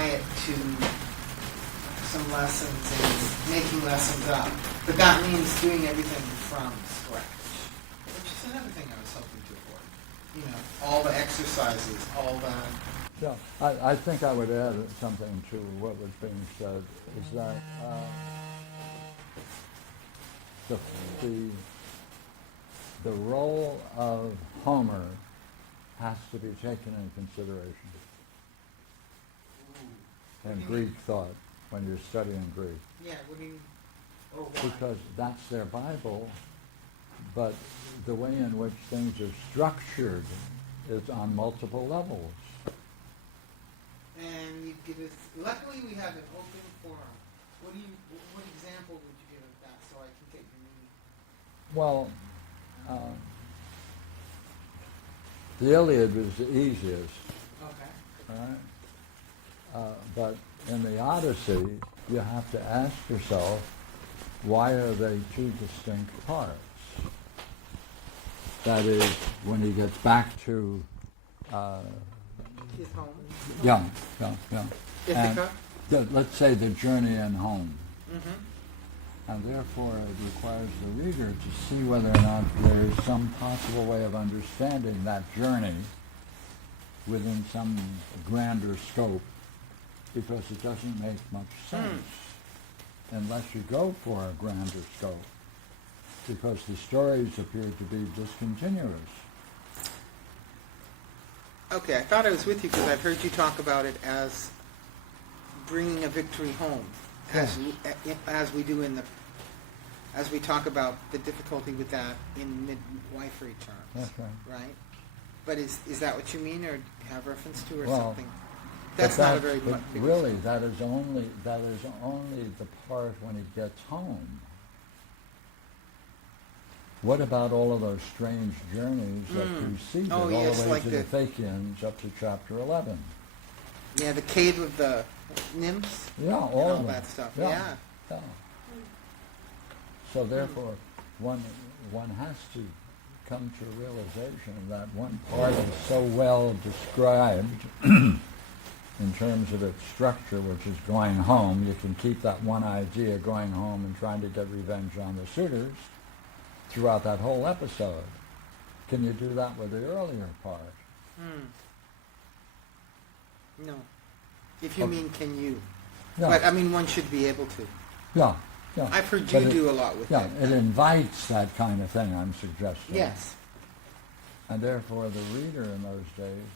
apply it to some lessons and making lessons up. But that means doing everything from scratch, which is another thing I was hoping to avoid. You know, all the exercises, all the... Yeah, I think I would add something to what was being said, is that the role of Homer has to be taken into consideration in Greek thought when you're studying Greek. Yeah, what do you... Or why? Because that's their Bible, but the way in which things are structured is on multiple levels. And you give us... Luckily we have an open forum. What example would you give of that so I can get your meaning? Well, the Iliad was the easiest, Okay. right? But in the Odyssey, you have to ask yourself, why are they two distinct parts? That is, when he gets back to His home. yeah. Ithaca. And let's say the journey and home. Mm-hmm. And therefore it requires the reader to see whether or not there is some possible way of understanding that journey within some grander scope, because it doesn't make much sense unless you go for a grander scope, because the stories appear to be discontinuous. Okay, I thought I was with you because I've heard you talk about it as bringing a victory home, as we do as we talk about the difficulty with that in midwifery terms. That's right. Right? But is that what you mean, or have reference to, or Well, something? That's not a very but big really, that is only the part when he gets home. What about all of those strange journeys that preceded, all the way like to the Phaeacians up to chapter 11? Yeah, the cave of the nymphs. Yeah, all of that them. stuff. Yeah. So therefore, one has to come to a realization that one part is so well described in terms of its structure, which is going home. You can keep that one idea, going home and trying to get revenge on the suitors, throughout that whole episode. Can you do that with the earlier part? No. If you mean can you. Yeah. But I mean one should be able to. Yeah. I've heard you do a lot with that. Yeah, it invites that kind of thing, I'm suggesting. Yes. And therefore the reader in those days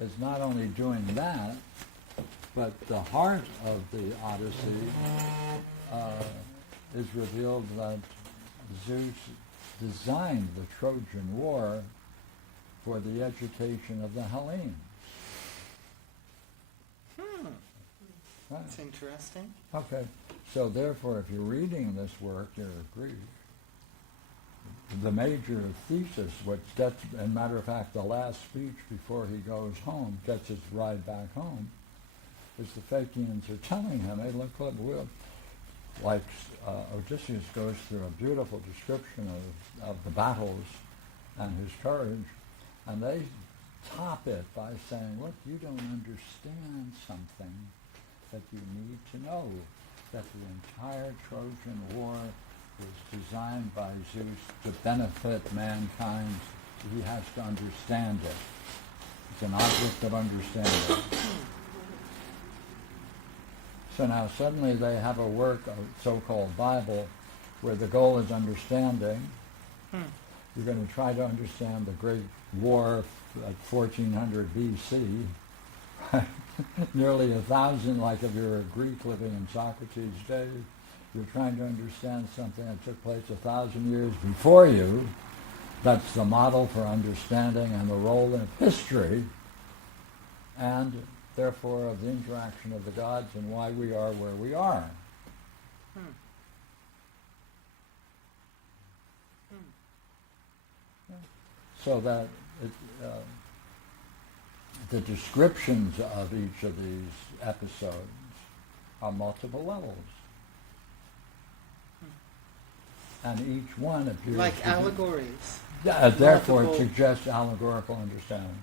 is not only doing that, but the heart of the Odyssey is revealed that Zeus designed the Trojan War for the education of the Hellenes. Right. That's interesting. Okay, so therefore, if you're reading this work, you're Greek. The major thesis, which gets, as a matter of fact, the last speech before he goes home, gets his ride back home, is the Phaeacians are telling him, hey, look, like Odysseus goes through a beautiful description of the battles and his courage, and they top it by saying, look, you don't understand something that you need to know, that the entire Trojan War was designed by Zeus to benefit mankind. He has to understand it. It's an object of understanding. So now suddenly they have a work, a so-called Bible, where the goal is understanding. You're going to try to understand the great war at 1400 BC, nearly 1,000, like if you're a Greek living in Socrates' day. You're trying to understand something that took place 1,000 years before you. That's the model for understanding and the role of history, and therefore of the interaction of the gods and why we are where we are. So that the descriptions of each of these episodes are multiple levels. And each one appears like to allegories. Therefore it Multiple. suggests allegorical understanding.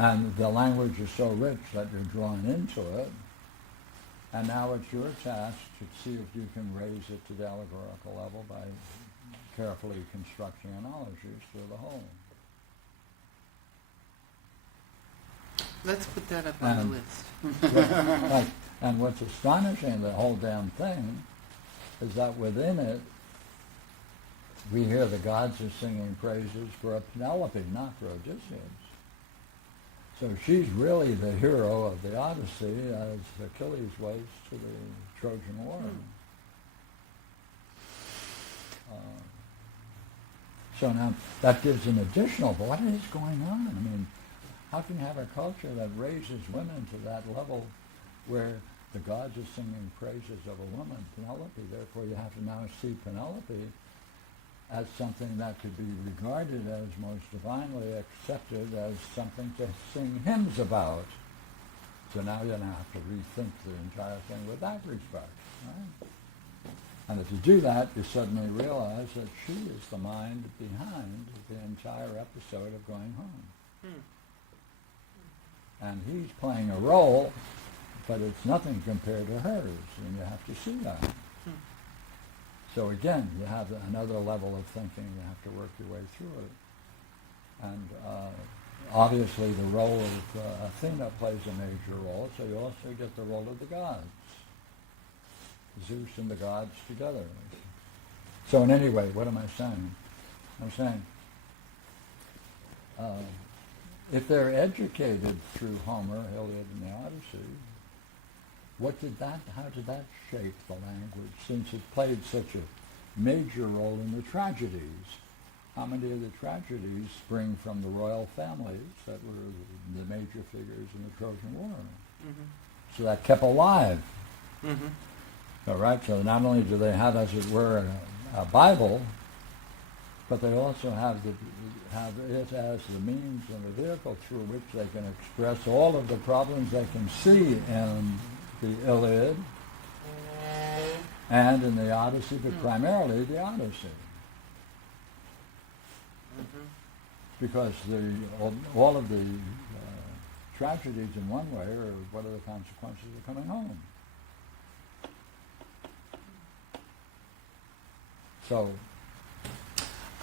And the language is so rich that you're drawn into it. And now it's your task to see if you can raise it to the allegorical level by carefully constructing analogies through the whole. Let's put that up on the list. Right. And what's astonishing in the whole damn thing is that within it, we hear the gods are singing praises for Penelope, not for Odysseus. So she's really the hero of the Odyssey as Achilles was to the Trojan War. So now that gives an additional, what is going on? I mean, how can you have a culture that raises women to that level where the gods are singing praises of a woman, Penelope? Therefore you have to now see Penelope as something that could be regarded as most divinely accepted as something to sing hymns about. So now you're going to have to rethink the entire thing with that respect. Right? And if you do that, you suddenly realize that she is the mind behind the entire episode of going home. And he's playing a role, but it's nothing compared to hers, and you have to see that. So again, you have another level of thinking, you have to work your way through it. And obviously the role of Athena plays a major role, so you also get the role of the gods. Zeus and the gods together. So in any way, what am I saying? I'm saying, if they're educated through Homer, Iliad, and the Odyssey, how did that shape the language, since it played such a major role in the tragedies? How many of the tragedies spring from the royal families that were the major figures in the Trojan War? So that kept alive. All right, so not only do they have, as it were, a Bible, but they also have it as the means and the vehicle through which they can express all of the problems they can see in the Iliad and in the Odyssey, but primarily the Odyssey. Because all of the tragedies in one way are what are the consequences of coming home. So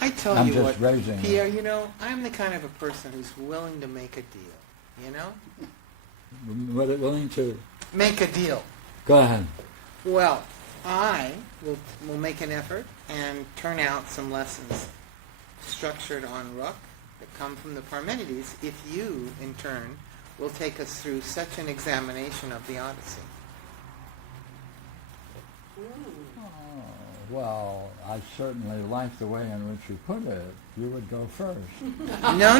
I tell I'm you just what, raising Pierre, you know, I'm the kind of a person who's willing to make a deal, you know? willing to Make a deal. go ahead. Well, I will make an effort and turn out some lessons structured on Rook that come from the Parmenides if you, in turn, will take us through such an examination of the Odyssey. Well, I certainly like the way in which you put it. You would go first. No.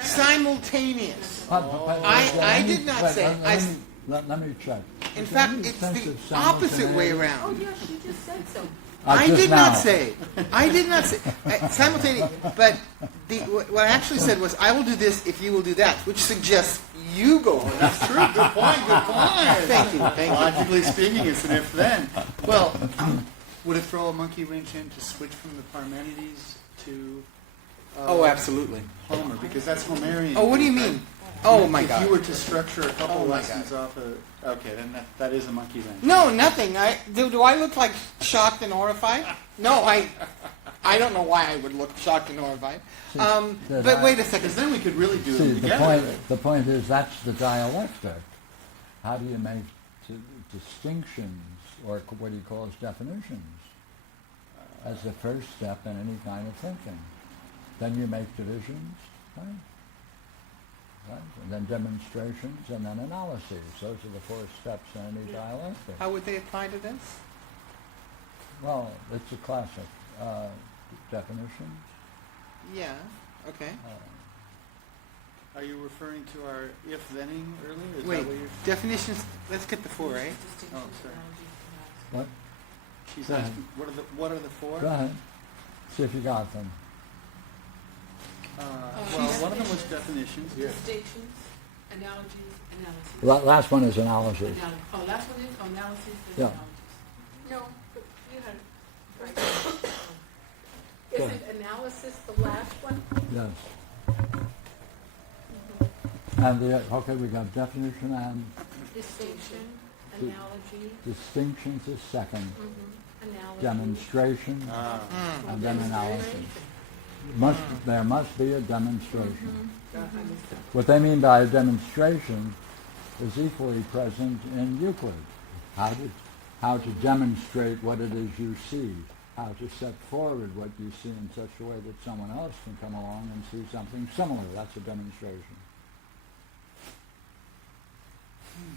Simultaneous. I did not say. Let me check. In fact, it's the opposite way around. Oh, yes, you just said so. I did not say simultaneous. But what I actually said was, I will do this if you will do that, which suggests you go on. That's true. Good point. Thank you. Logically speaking, it's an if-then. Well, would it throw a monkey wrench in to switch from the Parmenides to Oh, absolutely. Homer? Because that's Homerian. Oh, what do you right? mean? Oh, my If God. you were to structure a couple Oh, my lessons off of... Okay, then that is a monkey wrench. No, nothing. Do I look like shocked and horrified? No, I don't know why I would look shocked and horrified. But wait a second. Because then we could really do See, them together. the point is that's the dialectic. How do you make distinctions, or what he calls definitions, as the first step in any kind of thinking? Then you make divisions, right? And then demonstrations, and then analyses. Those are the four steps in any dialectic. How would they apply to this? Well, it's a classic. Definitions. Yeah. Okay. Are you referring to our if-thenning earlier? Is Wait. that what you're... Definitions. Let's get the four, right? Oh, sorry. What? She's Go ahead. asking, what are the four? Go ahead. See if you got them. Well, one of them was definitions. Distinctions, analogies, analyses. Last one is analysis. Last one is analysis and Yeah. analogies. No, but you had it right. Isn't analysis the last one? Yes. And okay, we got definition and Distinction, The- analogy, distinctions is second, analogy. demonstration, Mm. and then analysis. Demonstration. There must be a demonstration. Mhm. What they mean by a demonstration is equally present in Euclid. How to demonstrate what it is you see, how to set forward what you see in such a way that someone else can come along and see something similar. That's a demonstration.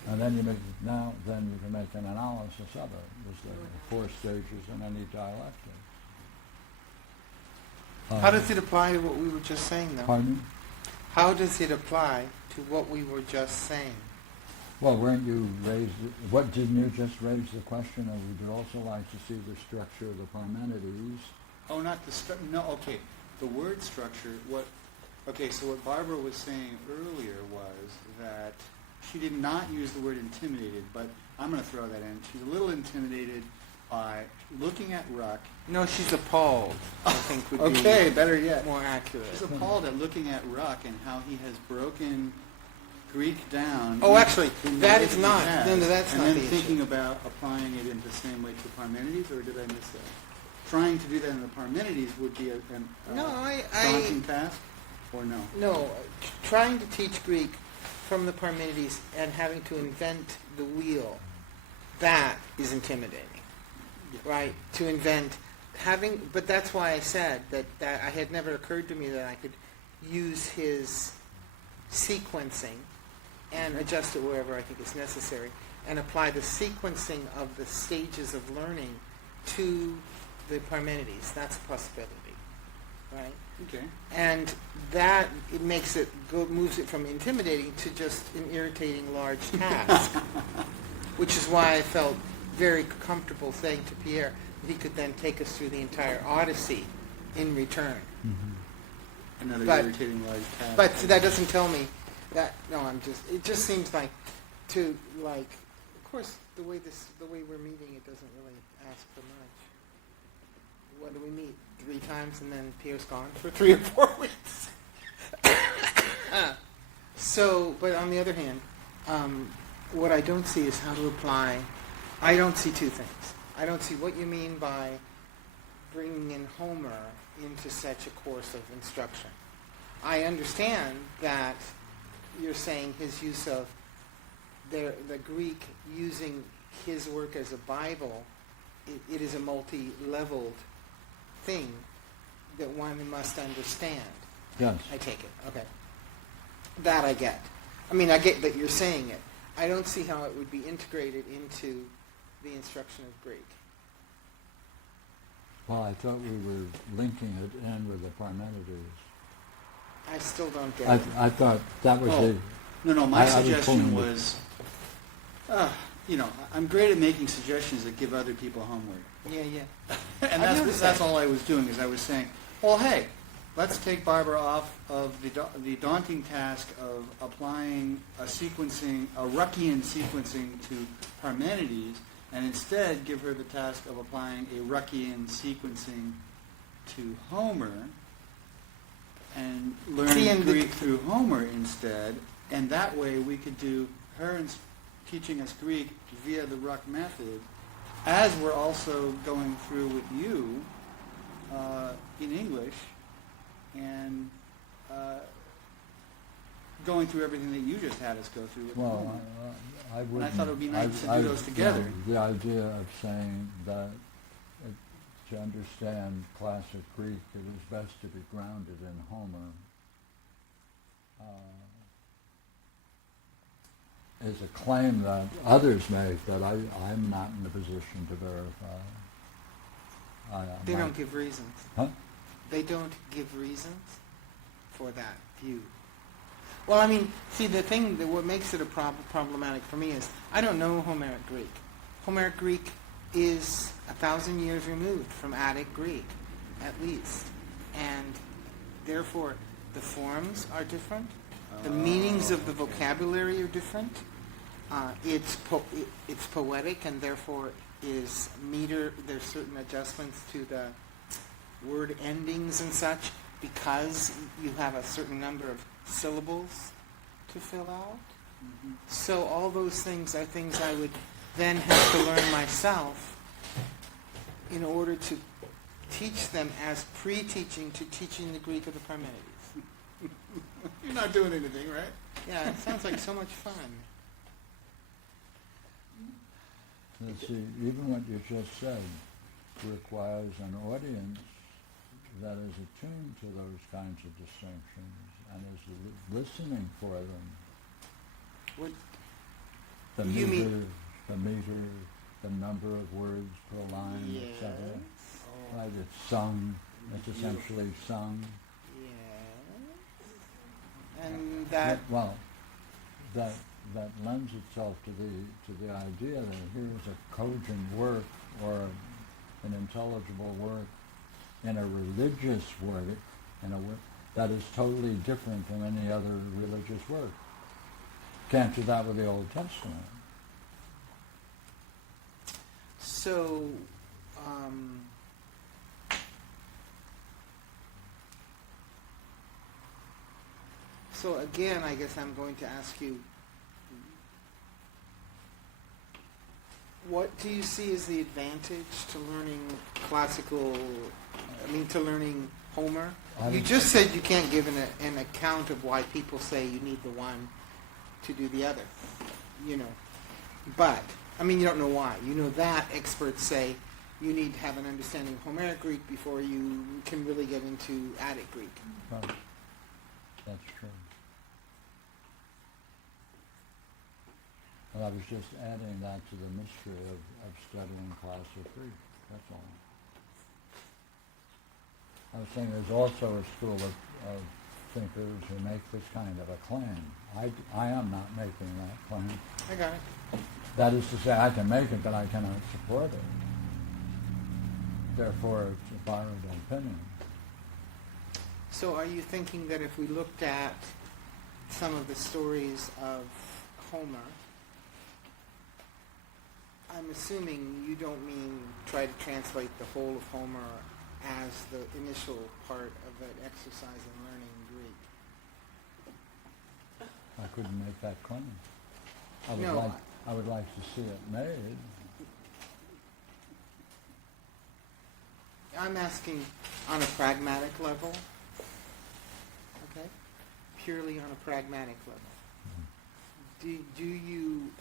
And then you can make an analysis of it. There's the 4 stages in any dialectic. How does it apply to what we were just saying, though? Pardon me? How does it apply to what we were just saying? Well, didn't you just raise the question of we'd also like to see the structure of the Parmenides? Oh, not the no, okay. The word structure, so what Barbara was saying earlier was that she did not use the word intimidated, but I'm going to throw that in. She's a little intimidated by looking at Ruck. No, she's appalled, I think would Okay, be better yet. more accurate. She's appalled at looking at Ruck and how he has broken Greek down. Oh, actually, in the that way is he not. has, No, that's and not then the issue. thinking about applying it in the same way to Parmenides, or did I miss that? Trying to do that in the Parmenides would be a daunting task, or no? No, trying to teach Greek from the Parmenides and having to invent the wheel, that is intimidating, right? To invent, but that's why I said that I had never occurred to me that I could use his sequencing and adjust it wherever I think is necessary and apply the sequencing of the stages of learning to the Parmenides. That's a possibility, right? Okay. And that it makes it moves it from intimidating to just an irritating large task, which is why I felt very comfortable saying to Pierre that he could then take us through the entire Odyssey in return. Another But- irritating large task. But that doesn't tell me that. No, it just seems like of course the way we're meeting, it doesn't really ask for much. What do we meet? 3 times and then Pierre's gone for 3 or 4 weeks. But on the other hand, what I don't see is how to apply. I don't see 2 things. I don't see what you mean by bringing in Homer into such a course of instruction. I understand that you're saying his use of the Greek using his work as a Bible, it is a multi-leveled thing that one must understand. Yes. I take it. Okay. That I get. I mean, I get that you're saying it. I don't see how it would be integrated into the instruction of Greek. Well, I thought we were linking it in with the Parmenides. I still don't get it. I thought that was Oh. No, my I was suggestion pulling was, I'm great at making suggestions that give other people homework. Yeah. And I've noticed that's that. all I was doing, is I was saying, well, hey, let's take Barbara off of the daunting task of applying a Ruckian sequencing to Parmenides, and instead give her the task of applying a Ruckian sequencing to Homer, and learn Greek through Homer instead, and that way we could do her teaching us Greek via the Ruck method, as we're also going through with you in English, and going through everything that you just had us go through with Homer. I would. I thought it would be nice to do those together. The idea of saying that to understand classic Greek, it is best to be grounded in Homer. Is a claim that others make that I'm not in a position to verify. They don't give reasons. Huh? They don't give reasons for that view. Well, I mean, see, the thing that what makes it problematic for me is I don't know Homeric Greek. Homeric Greek is 1,000 years removed from Attic Greek, at least, and therefore the forms are different. The meanings of the vocabulary are different. It's poetic, and therefore is meter. There's certain adjustments to the word endings and such because you have a certain number of syllables to fill out. Mhm. So all those things are things I would then have to learn myself in order to teach them as pre-teaching to teaching the Greek of the Parmenides. You're not doing anything, right? Yeah, it sounds like so much fun. You see, even what you just said requires an audience that is attuned to those kinds of distinctions and is listening for them. What, The You meter, mean- the number of words per line, yes. etc. Oh. Right, it's sung. It's essentially sung. Yes. And that, Well, that lends itself to the idea that here's a cogent work or an intelligible work in a religious work, in a work that is totally different from any other religious work. Can't do that with the Old Testament. so, so again, I guess I'm going to ask you, what do you see as the advantage to learning to learning Homer? You just said you can't give an account of why people say you need the one to do the other, But, you don't know why. You know that experts say you need to have an understanding of Homeric Greek before you can really get into Attic Greek. Right. That's true. Well, I was just adding that to the mystery of studying classic Greek. That's all. I was saying there's also a school of thinkers who make this kind of a claim. I am not making that claim. I got it. That is to say, I can make it, but I cannot support it. Therefore, it's a borrowed opinion. So are you thinking that if we looked at some of the stories of Homer, I'm assuming you don't mean try to translate the whole of Homer as the initial part of an exercise in learning Greek. I couldn't make that claim. No, I would like to see it made. I'm asking on a pragmatic level, okay? Purely on a pragmatic level. Do you,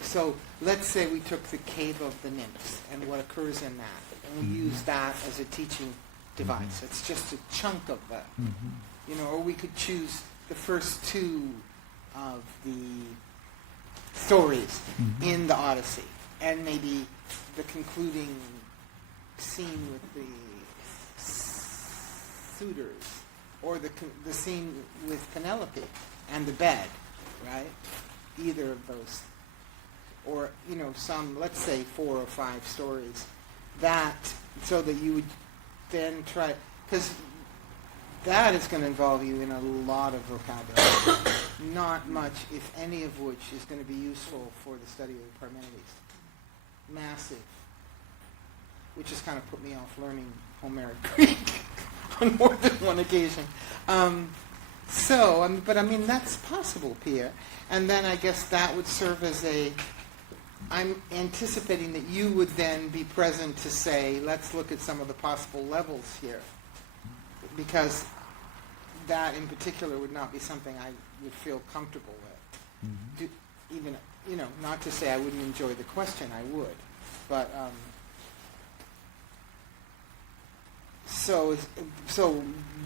so let's say we took the Cave of the Nymphs and what occurs in that, and we use that as a teaching device. It's just a chunk of that. Or we could choose the first two of the stories in the Odyssey, and maybe the concluding scene with the suitors, or the scene with Penelope and the bed, right? Either of those, or some, let's say 4 or 5 stories, that so that you would then try, because that is going to involve you in a lot of vocabulary, not much, if any of which is going to be useful for the study of the Parmenides. Massive. Which has kind of put me off learning Homeric Greek on more than one occasion. But that's possible, Pierre. And then I guess that would serve as I'm anticipating that you would then be present to say, let's look at some of the possible levels here. Because that in particular would not be something I would feel comfortable with. Not to say I wouldn't enjoy the question, I would. But, So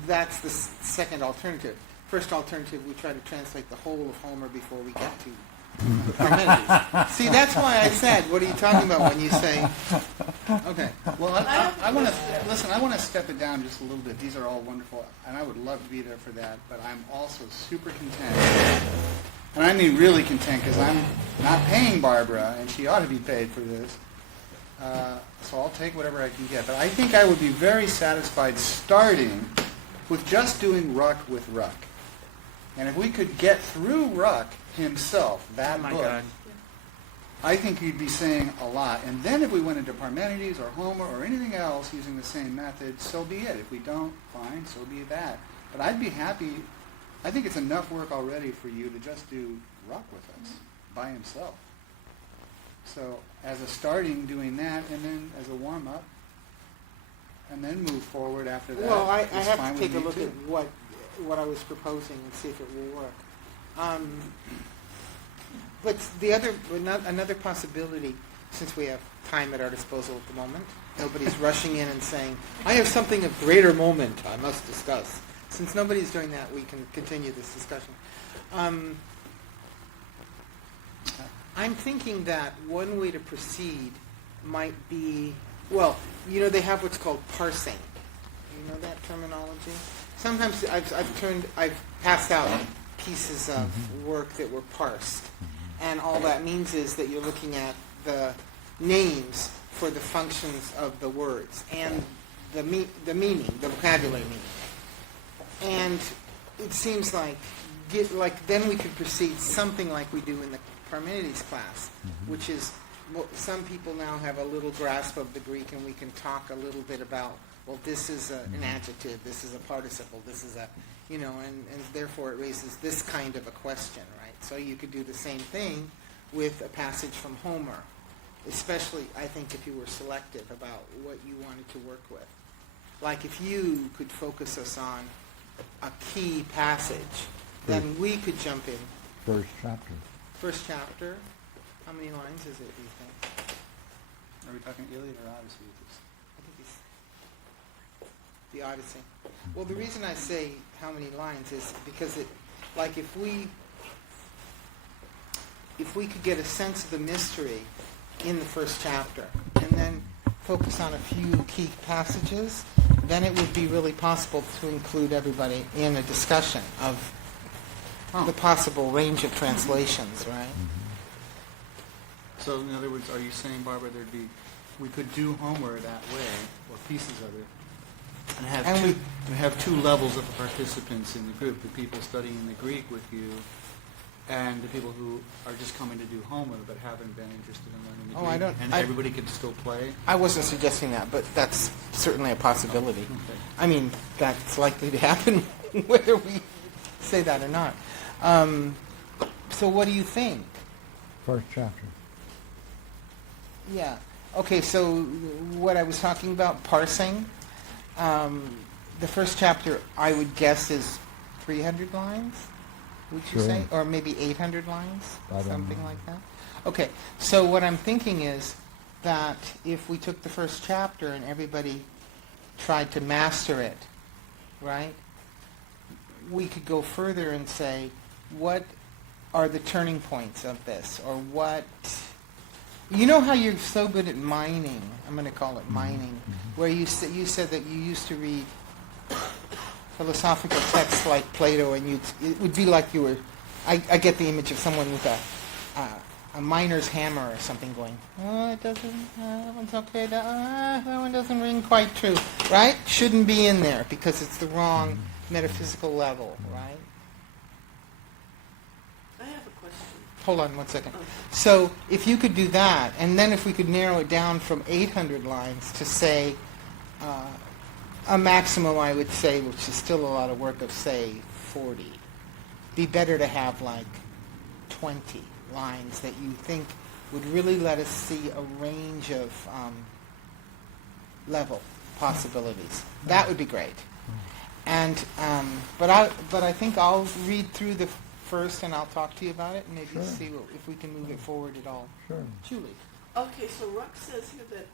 that's the second alternative. First alternative, we try to translate the whole of Homer before we get to Parmenides. See, that's why I said, what are you talking about when you say, okay. Well, I want to listen. I want to step it down just a little bit. These are all wonderful, and I would love to be there for that. But I'm also super content, and I mean really content, because I'm not paying Barbara, and she ought to be paid for this. So I'll take whatever I can get. But I think I would be very satisfied starting with just doing Ruck with Ruck. And if we could get through Ruck himself, that book, God. I think you'd be saying a lot. And then if we went into Parmenides or Homer or anything else using the same method, so be it. If we don't, fine, so be that. But I'd be happy I think it's enough work already for you to just do rock with us by himself. So as a starting, doing that, and then as a warm-up, and then move forward after that. Well, I it's have fine to with take a me look too. at what I was proposing and see if it will work. But another possibility, since we have time at our disposal at the moment, nobody's rushing in and saying, I have something of greater moment I must discuss. Since nobody's doing that, we can continue this discussion. I'm thinking that one way to proceed might be, well, they have what's called parsing. You know that terminology? Sometimes I've passed out pieces of work that were parsed. And all that means is that you're looking at the names for the functions of the words and the meaning, the vocabulary meaning. And it seems like then we could proceed something like we do in the Parmenides class, which is some people now have a little grasp of the Greek, and we can talk a little bit about, well, this is an adjective, this is a participle, this is a, and therefore it raises this kind of a question, right? So you could do the same thing with a passage from Homer, especially, I think, if you were selective about what you wanted to work with. Like if you could focus us on a key passage, then we could jump in. First chapter. First chapter. How many lines is it, do you think? Are we talking Iliad or Odyssey with this? I think it's the Odyssey. Well, the reason I say how many lines is because if we could get a sense of the mystery in the first chapter and then focus on a few key passages, then it would be really possible to include everybody in a discussion of the possible range of translations, right? So in other words, are you saying, Barbara, we could do Homer that way, or pieces of it, and have two levels of participants in the group, the people studying the Greek with you, and the people who are just coming to do Homer but haven't been interested in learning the Greek, everybody could still play? I wasn't suggesting that, but that's certainly a possibility. Okay. I mean, that's likely to happen whether we say that or not. So what do you think? First chapter. Yeah. Okay, so what I was talking about, parsing, the first chapter, I would guess, is 300 lines, would you Sure. say? Or maybe 800 lines? I don't Something know. like that? Okay, so what I'm thinking is that if we took the first chapter and everybody tried to master it, right, we could go further and say, what are the turning points of this? Or what... You know how you're so good at mining, I'm going to call it mining, where you said that you used to read philosophical texts like Plato, and it would be like you were... I get the image of someone with a miner's hammer or something going, oh, it doesn't, that one's okay, that one doesn't ring quite true, right? Shouldn't be in there because it's the wrong metaphysical level, right? I have a question. Hold on 1 second. Okay. So if you could do that, and then if we could narrow it down from 800 lines to, say, a maximum, I would say, which is still a lot of work, of, say, 40. Be better to have, like, 20 lines that you think would really let us see a range of level possibilities. That would be great. And but I think I'll read through the first, and I'll talk to you about it, and maybe Sure. see if we can move it forward at all. Sure. Julie. Okay, so Ruck says here that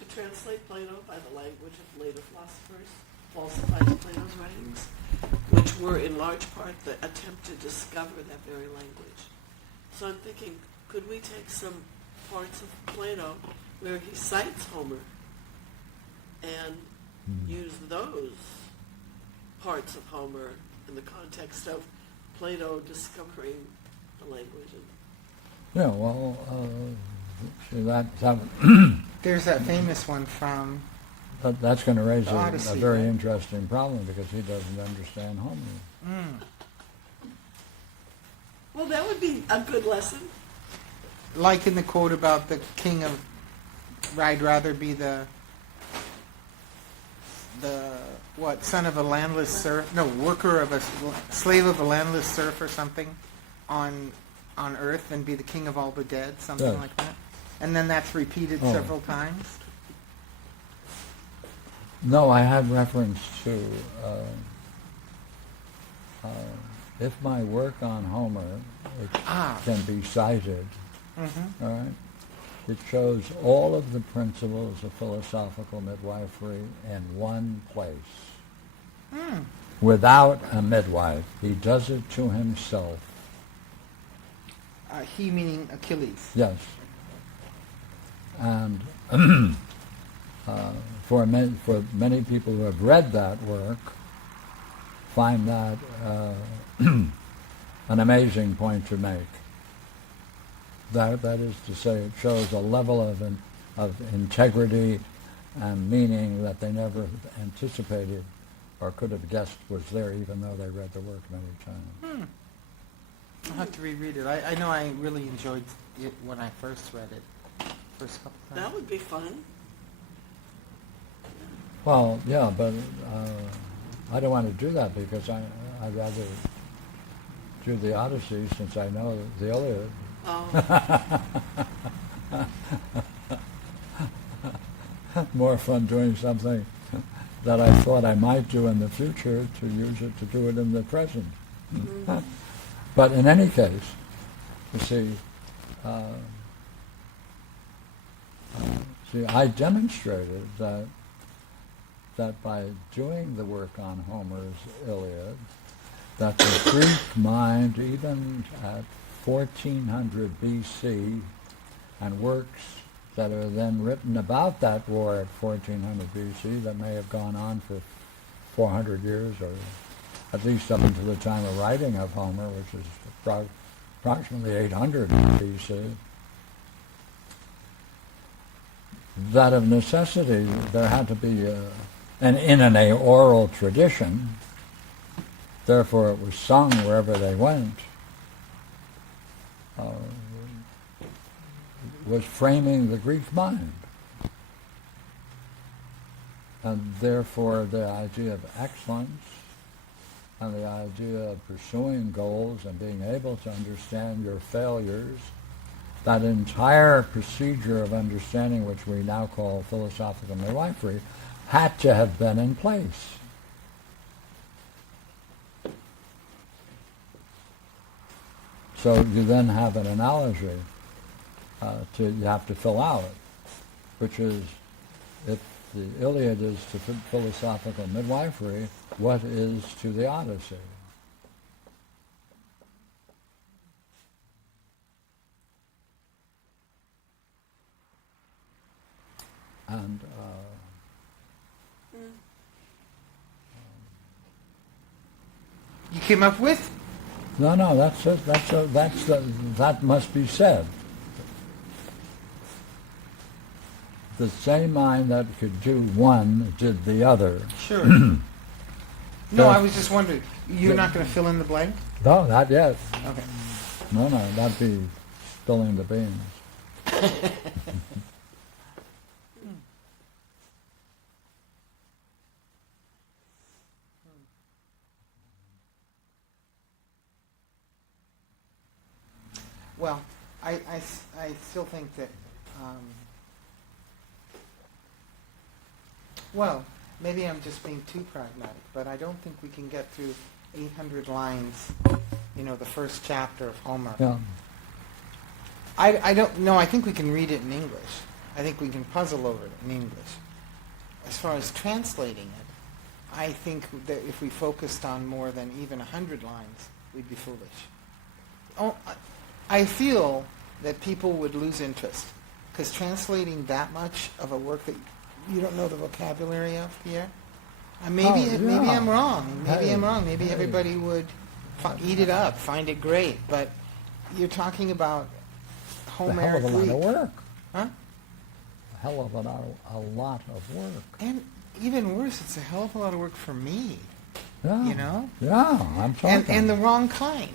to translate Plato by the language of later philosophers falsifies Plato's writings, which were in large part the attempt to discover that very language. So I'm thinking, could we take some parts of Plato where he cites Homer and use those parts of Homer in the context of Plato discovering the language? Yeah, well, see, There's that famous one from... that's going to raise The a Odyssey, very right? interesting problem because he doesn't understand Homer. Well, that would be a good lesson. Like in the quote about the king of... I'd rather be the son of a landless serf? No, worker of slave of a landless serf or something on earth, and be the king of all the dead, something Yes. like that. And then that's repeated Oh. several times. No, I had reference to if my work on Homer can be cited, Mm-hmm. all right, it shows all of the principles of philosophical midwifery in one place. Mm. Without a midwife, he does it to himself. He meaning Achilles. Yes. And for many people who have read that work, find that an amazing point to make. That is to say, it shows a level of integrity and meaning that they never anticipated or could have guessed was there, even though they read the work many times. I'll have to reread it. I know I really enjoyed it when I first read it. First couple times. That would be fun. Well, yeah, but I don't want to do that because I'd rather do the Odyssey since I know the Iliad. Oh, More fun doing something that I thought I might do in the future to use it to do it in the present. mhm. But in any case, you see, I demonstrated that by doing the work on Homer's Iliad, that the Greek mind, even at 1400 BC, and works that are then written about that war at 1400 BC that may have gone on for 400 years, or at least up until the time of writing of Homer, which is approximately 800 BC, that of necessity there had to be in an oral tradition, therefore it was sung wherever they went, was framing the Greek mind. And therefore the idea of excellence and the idea of pursuing goals and being able to understand your failures, that entire procedure of understanding, which we now call philosophical midwifery, had to have been in place. So you then have an analogy you have to fill out, which is, if the Iliad is to philosophical midwifery, what is to the Odyssey? And You came up with? no, that must be said. The same mind that could do one did the other. Sure. No, I was just wondering. You're not going to fill in the blank? No, not yet. Okay. No, that'd be spilling the beans. Well, I still think that, well, maybe I'm just being too pragmatic, but I don't think we can get through 800 lines, the first chapter of Homer. Yeah. I don't know. I think we can read it in English. I think we can puzzle over it in English. As far as translating it, I think that if we focused on more than even 100 lines, we'd be foolish. Oh, I feel that people would lose interest, because translating that much of a work that you don't know the vocabulary of, Pierre, maybe I'm wrong. Maybe everybody would eat it up, find it great. But you're talking about Homeric a hell of a lot Greek. of work. Huh? A hell of a lot of work. And even worse, it's a hell of a lot of work for me. Yeah. Yeah, I'm talking. And the wrong kind,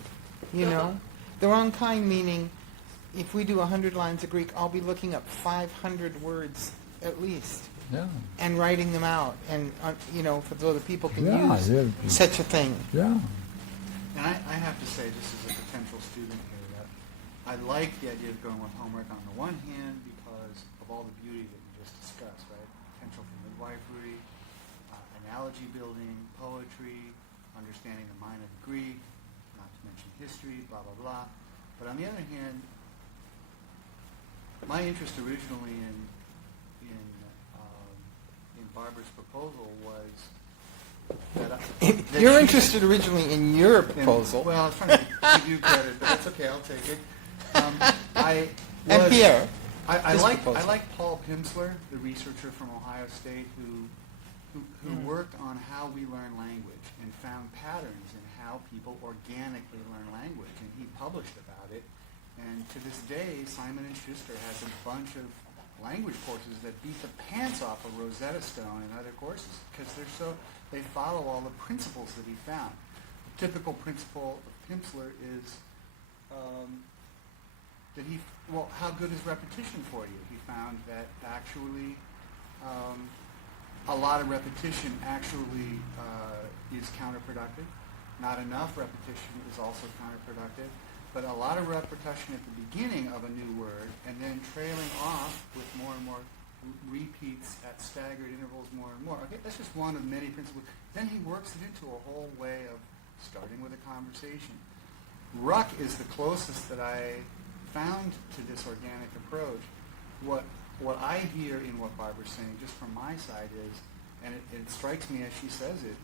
The wrong kind meaning, if we do 100 lines of Greek, I'll be looking up 500 words at least. Yeah. and writing them out, and so that people can Yeah, use yeah. such a thing. Yeah. And I have to say, just as a potential student here, that I like the idea of going with homework on the one hand because of all the beauty that we just discussed, right? Potential for midwifery, analogy building, poetry, understanding the mind of Greek, not to mention history, blah, blah, blah. But on the other hand, my interest originally in Barbara's proposal was that You're she- interested originally in your in- proposal. Well, I was trying to give you credit, but that's okay. I'll take it. And Pierre. I his like proposal. Paul Pimsleur, the researcher from Ohio State, who worked on how we learn language and found patterns in how people organically learn language, and he published about it. And to this day, Simon and Schuster has a bunch of language courses that beat the pants off of Rosetta Stone and other courses because they follow all the principles that he found. The typical principle of Pimsleur is how good is repetition for you? He found that actually a lot of repetition actually is counterproductive. Not enough repetition is also counterproductive. But a lot of repetition at the beginning of a new word and then trailing off with more and more repeats at staggered intervals more and more. Okay, that's just one of many principles. Then he works it into a whole way of starting with a conversation. Ruck is the closest that I found to this organic approach. What I hear in what Barbara's saying, just from my side, is, and it strikes me as she says it,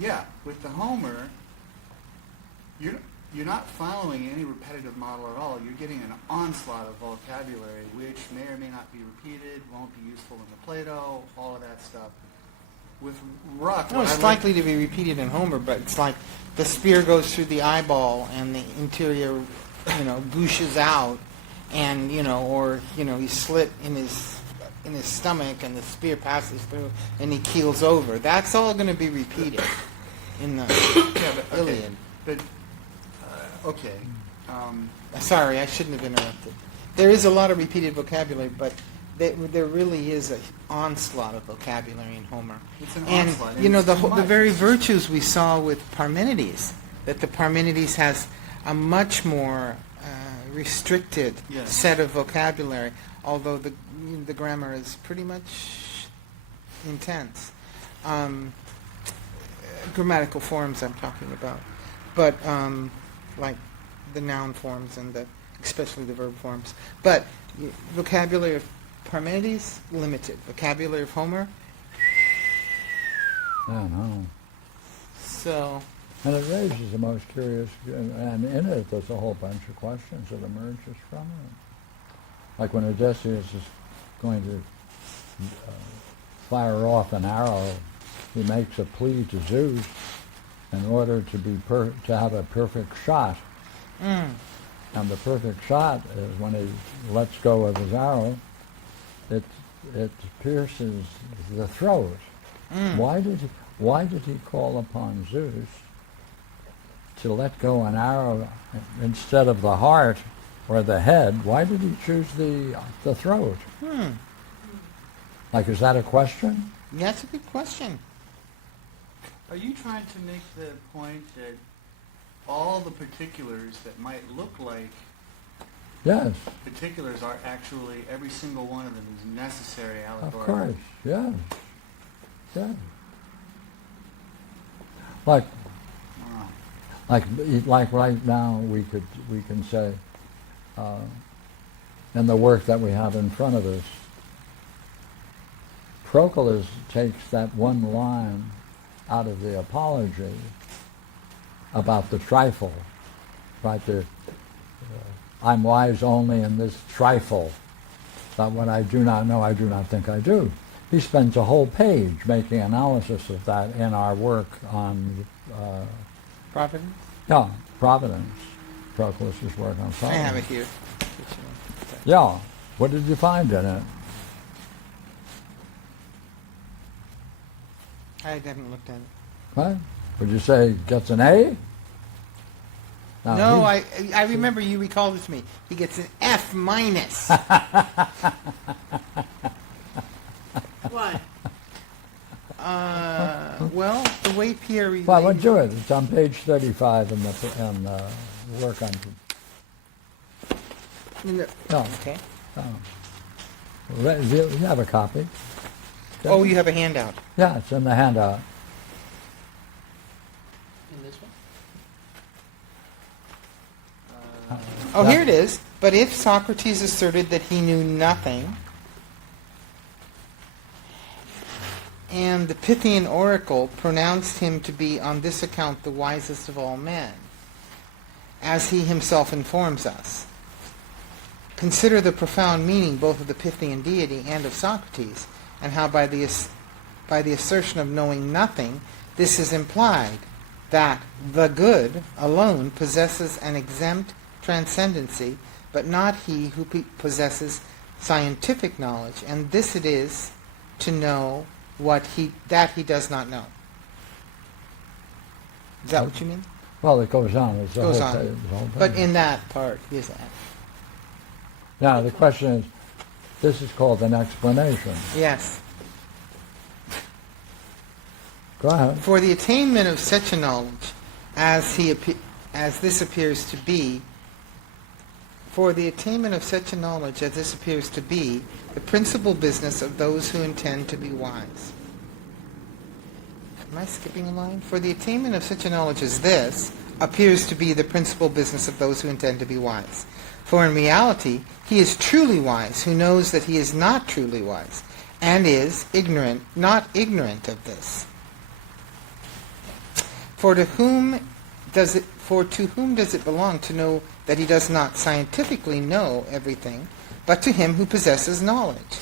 yeah, with the Homer, you're not following any repetitive model at all. You're getting an onslaught of vocabulary, which may or may not be repeated, won't be useful in the Plato, all of that stuff. With Ruck, No, it's likely to be repeated in Homer, but it's like the spear goes through the eyeball and the interior, gooshes out, and he's slit in his stomach and the spear passes through and he keels over. That's all going to be repeated in the Iliad. But okay. Sorry, I shouldn't have interrupted. There is a lot of repeated vocabulary, but there really is an onslaught of vocabulary in Homer. It's an And onslaught. the very virtues we saw with Parmenides, that the Parmenides has a much more restricted Yes. set of vocabulary, although the grammar is pretty much intense. Grammatical forms I'm talking about, but like the noun forms and especially the verb forms. But vocabulary of Parmenides, limited. Vocabulary of Homer, I know. so... And it raises the most curious, and in it there's a whole bunch of questions that emerges from it. Like when Odysseus is going to fire off an arrow, he makes a plea to Zeus in order to have a perfect shot. And the perfect shot is when he lets go of his arrow, it pierces the throat. Why did he call upon Zeus to let go an arrow instead of the heart or the head? Why did he choose the throat? Like, is that a question? That's a good question. Are you trying to make the point that all the particulars that might look like Yes, particulars are actually, every single one of them is necessary of allegorical? course. Yes. Yes. Like right now we can say in the work that we have in front of us, Proclus takes that one line out of the Apology about the trifle, right? I'm wise only in this trifle, that what I do not know, I do not think I do. He spends a whole page making analysis of that in our work on Providence? Yeah, Providence. Proclus's work on I Providence. have it here. Yeah. What did you find in it? I haven't looked at it. What? Would you say gets an A? No, he- I remember you recalled it to me. He gets an F minus. Why? way Pierre related... Well, let's do it. It's on page 35 in the work on... No. Okay. You have a copy. Oh, you have a handout. Yeah, it's in the handout. In this one? Oh, here it is. But if Socrates asserted that he knew nothing, and the Pythian oracle pronounced him to be on this account the wisest of all men, as he himself informs us, consider the profound meaning both of the Pythian deity and of Socrates, and how by the assertion of knowing nothing, this is implied that the good alone possesses an exempt transcendency, but not he who possesses scientific knowledge, and this it is to know that he does not know. Is that what you mean? Well, it goes on. It's the Goes whole on. page, the whole But page. in that part, is that? Now, the question is, this is called an explanation. Yes. Go ahead. For the attainment of such a knowledge as this appears to be, the principal business of those who intend to be wise. Am I skipping a line? For the attainment of such a knowledge as this appears to be the principal business of those who intend to be wise. For in reality, he is truly wise who knows that he is not truly wise, and is not ignorant of this. For to whom does it belong to know that he does not scientifically know everything, but to him who possesses knowledge?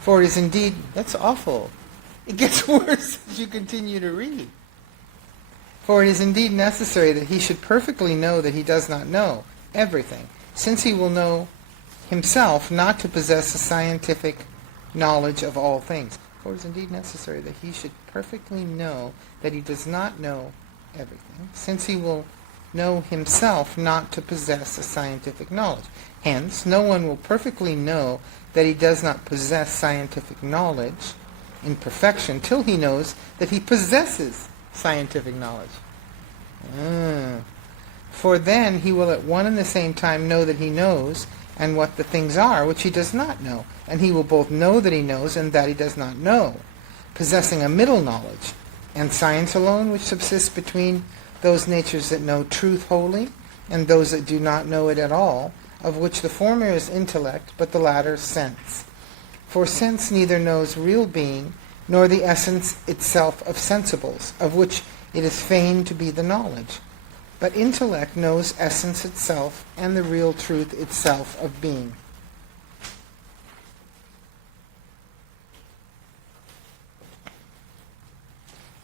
For it is indeed, that's awful. It gets worse as you continue to read. For it is indeed necessary that he should perfectly know that he does not know everything, since he will know himself not to possess a scientific knowledge of all things. For it is indeed necessary that he should perfectly know that he does not know everything, since he will know himself not to possess a scientific knowledge. Hence, no one will perfectly know that he does not possess scientific knowledge in perfection till he knows that he possesses scientific knowledge. For then he will at one and the same time know that he knows, and what the things are which he does not know, and he will both know that he knows and that he does not know, possessing a middle knowledge, and science alone which subsists between those natures that know truth wholly and those that do not know it at all, of which the former is intellect, but the latter sense. For sense neither knows real being, nor the essence itself of sensibles, of which it is feigned to be the knowledge. But intellect knows essence itself and the real truth itself of being.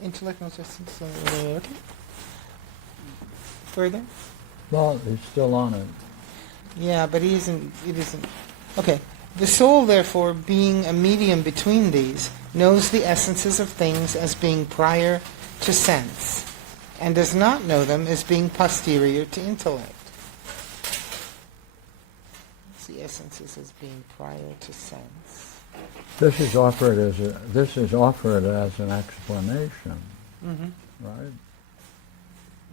Intellect knows essence. Okay. Further? Well, it's still on it. Yeah, but it isn't. Okay. The soul, therefore, being a medium between these, knows the essences of things as being prior to sense, and does not know them as being posterior to intellect. What's the essences as being prior to sense? This is offered as an explanation, Mm-hmm. right?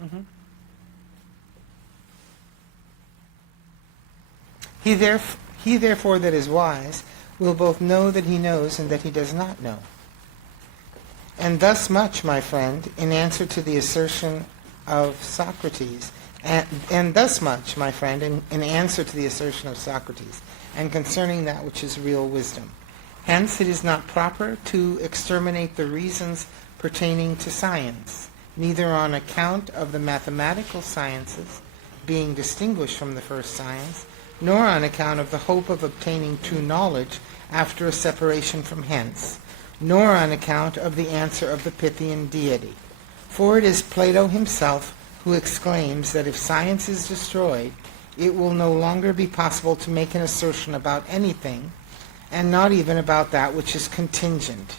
Mm-hmm. He therefore that is wise will both know that he knows and that he does not know. And thus much, my friend, in answer to the assertion of Socrates, and thus much, my friend, in answer to the assertion of Socrates, and concerning that which is real wisdom. Hence it is not proper to exterminate the reasons pertaining to science, neither on account of the mathematical sciences being distinguished from the first science, nor on account of the hope of obtaining true knowledge after a separation from hence, nor on account of the answer of the Pythian deity. For it is Plato himself who exclaims that if science is destroyed, it will no longer be possible to make an assertion about anything, and not even about that which is contingent.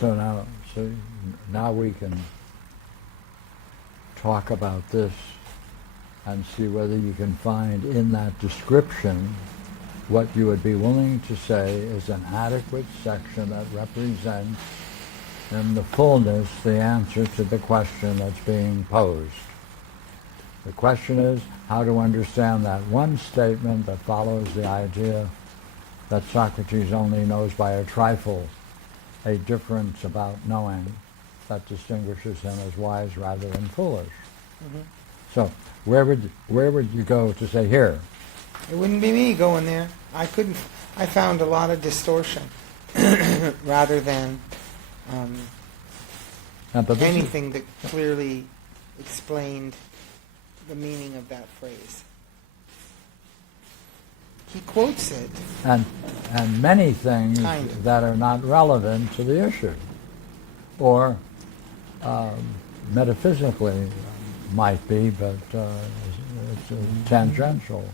So now we can talk about this and see whether you can find in that description what you would be willing to say is an adequate section that represents in the fullness the answer to the question that's being posed. The question is how to understand that one statement that follows the idea that Socrates only knows by a trifle a difference about knowing that distinguishes him as wise rather than foolish. Mm-hmm. So where would you go to say here? It wouldn't be me going there. I found a lot of distortion rather than But this is- anything that clearly explained the meaning of that phrase. He quotes it. and many things Kind of. that are not relevant to the issue, or metaphysically might be, but it's tangential.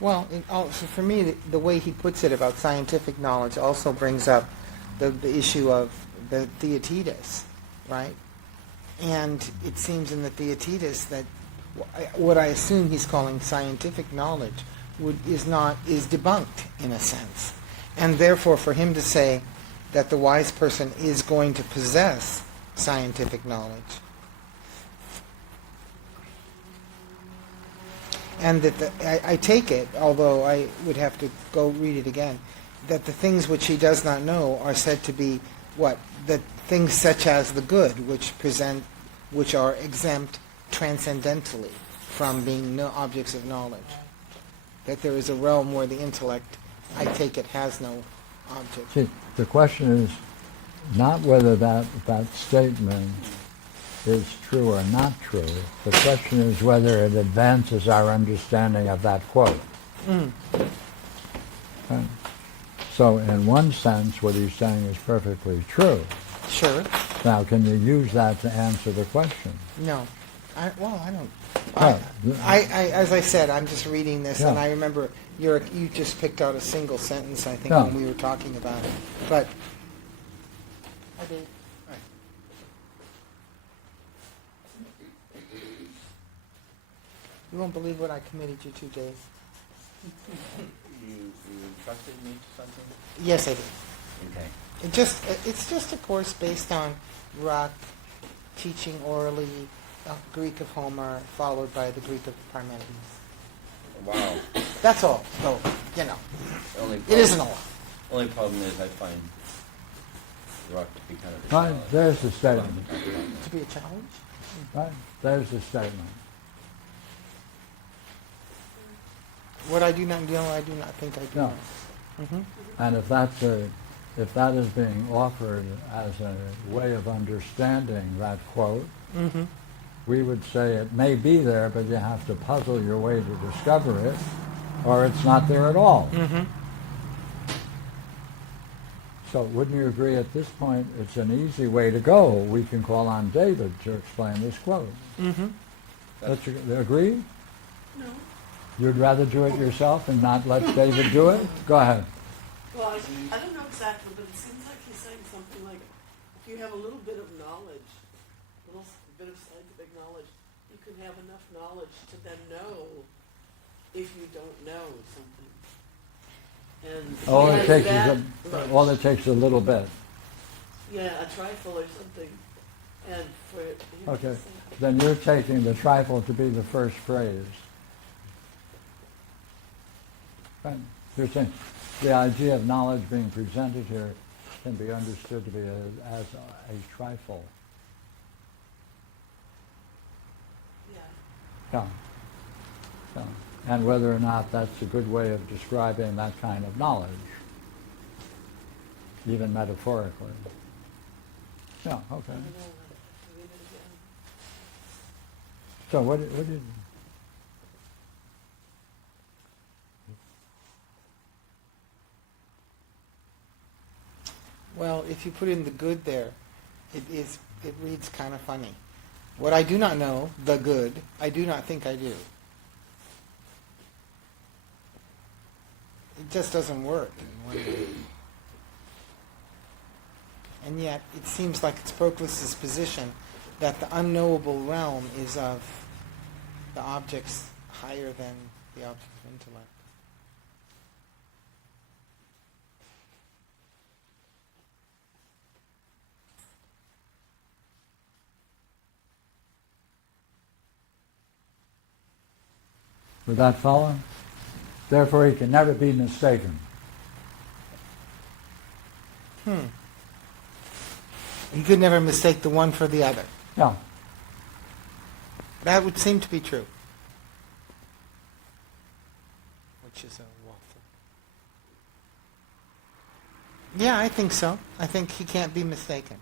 Well, also for me, the way he puts it about scientific knowledge also brings up the issue of the Theaetetus, right? And it seems in the Theaetetus that what I assume he's calling scientific knowledge is debunked in a sense, and therefore for him to say that the wise person is going to possess scientific knowledge, and that I take it, although I would have to go read it again, that the things which he does not know are said to be what? The things such as the good, which are exempt transcendentally from being objects of knowledge. That there is a realm where the intellect, I take it, has no object. See, the question is not whether that statement is true or not true. The question is whether it advances our understanding of that quote. Right? So in one sense, what he's saying is perfectly true. Sure. Now, can you use that to answer the question? No. I don't. Oh. As I said, I'm just reading this, and Yeah. I remember you just picked out a single sentence, I think, Yeah. when we were talking about it. But I did. You won't believe what I committed you to, Dave. You trusted me to something? Yes, I did. Okay. It's just a course based on Rock teaching orally Greek of Homer, followed by the Greek of Parmenides. Wow. That's all. So, you know, Only it isn't a lot. Only problem is I find rock to be kind of a Right, challenge. there's the statement. To be a challenge. Right, there's the statement. What I do not know, I do not think I do No. know. Mm-hmm. And if that is being offered as a way of understanding that quote, Mm-hmm. we would say it may be there, but you have to puzzle your way to discover it, or it's not there at all. Mm-hmm. So wouldn't you agree at this point it's an easy way to go? We can call on David to explain this quote. Mm-hmm. Agree? No. You'd rather do it yourself and not let David do it? Go ahead. Well, I don't know exactly, but it seems like he's saying something like, if you have a little bit of knowledge, a little bit of scientific knowledge, you can have enough knowledge to then know if you don't know something. And All he it has takes that is much. all it takes is a little bit. Yeah, a trifle or something. And for him to Okay. say, Then you're taking the trifle to be the first phrase. Right. You're saying the idea of knowledge being presented here can be understood to be as a trifle. yeah. Yeah. Yeah. And whether or not that's a good way of describing that kind of knowledge, even metaphorically. Yeah, okay. I don't know, I have to read it again. So what did... Well, if you put in the good there, it reads kind of funny. What I do not know, the good, I do not think I do. It just doesn't work. and yet it seems like it's Proclus's position that the unknowable realm is of the objects higher than the objects of intellect. Would that follow? Therefore, he can never be mistaken. You could never mistake the one for the other. Yeah. That would seem to be true. Which is a waffle. Yeah, I think so. I think he can't be mistaken.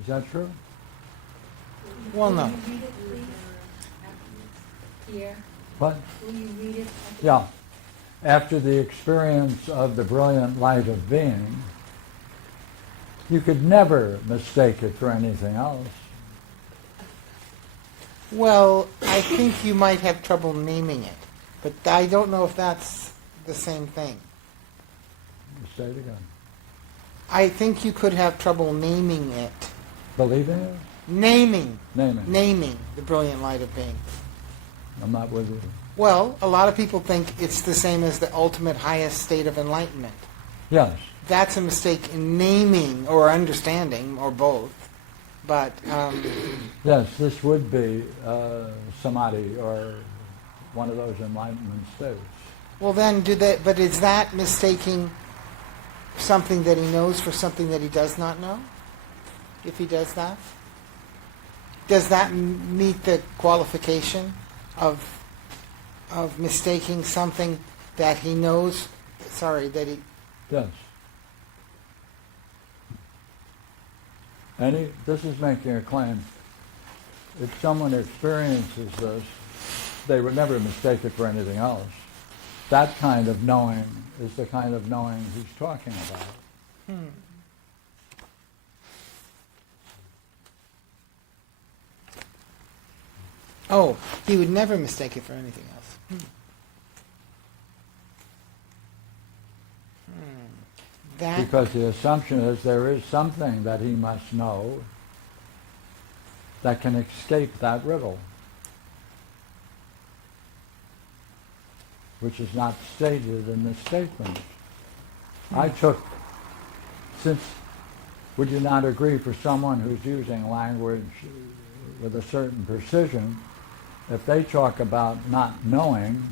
Is that true? Well, no. Will you read it, please? Pierre, What? will you read it? Yeah. After the experience of the brilliant light of being, you could never mistake it for anything else. Well, I think you might have trouble naming it, but I don't know if that's the same thing. Say it again. I think you could have trouble naming it. Believing it? Naming Naming. the brilliant light of being. I'm not with you. Well, a lot of people think it's the same as the ultimate highest state of enlightenment. Yes. That's a mistake in naming or understanding, or both. But, Yes, this would be samadhi or one of those enlightenment states. well then, but is that mistaking something that he knows for something that he does not know? If he does that? Does that meet the qualification of mistaking something that he knows, that he... Yes. This is making a claim. If someone experiences this, they would never mistake it for anything else. That kind of knowing is the kind of knowing he's talking about. Oh, he would never mistake it for anything else. That, Because the assumption is there is something that he must know that can escape that riddle, which is not stated in this statement. I took, would you not agree, for someone who's using language with a certain precision, if they talk about not knowing,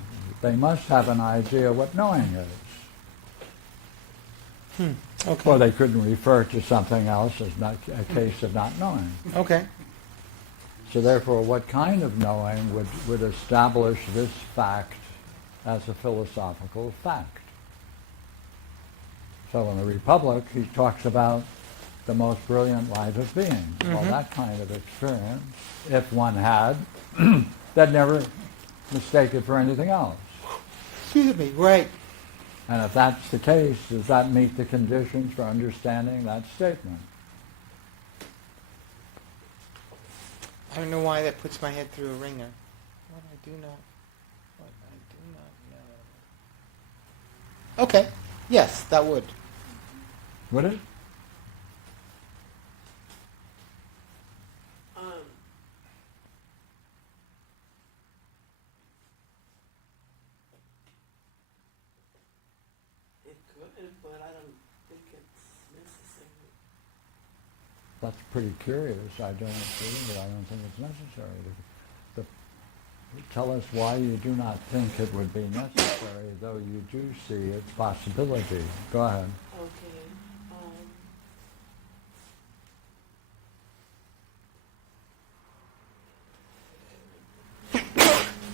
they must have an idea what knowing is. okay. Or they couldn't refer to something else as not a case of not knowing. Okay. So therefore, what kind of knowing would establish this fact as a philosophical fact? So in the Republic, he talks about the most brilliant light of being. Well, that kind of experience, if one had, they'd never mistake it for anything else. Excuse me, right. And if that's the case, does that meet the conditions for understanding that statement? I don't know why that puts my head through a ringer. What I do not know. Okay. Yes, that would. Would it? It could, but I don't think it's necessary. That's pretty curious. I don't think it's necessary. tell us why you do not think it would be necessary, though you do see its possibility. Go ahead. Okay.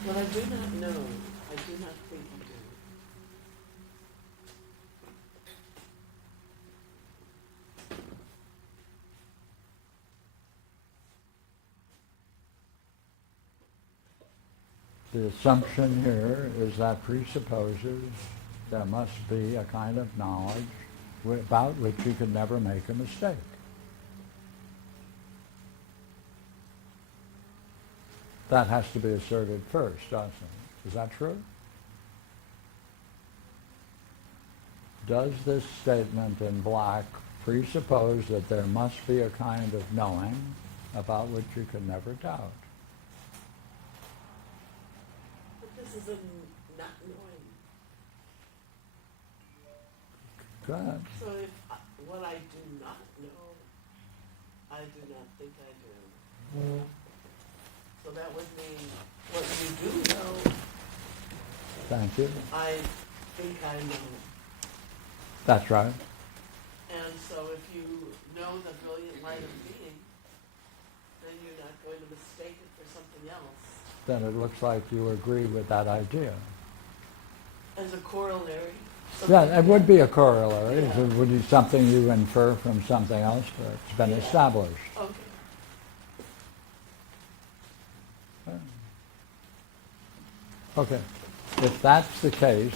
What I do not know, I do not think I do. The assumption here is that presupposes there must be a kind of knowledge about which you could never make a mistake. That has to be asserted first, doesn't it? Is that true? Does this statement in black presuppose that there must be a kind of knowing about which you can never doubt? But this is a not knowing. Go ahead. So if what I do not know, I do not think I do. So that would mean what you do know, Thank you. I think I know. That's right. And so if you know the brilliant light of being, then you're not going to mistake it for something else. Then it looks like you agree with that idea. As a corollary. Yeah, it would be a corollary. Yeah. It would be something you infer from something else that's been Yeah. established. Okay. Okay. If that's the case,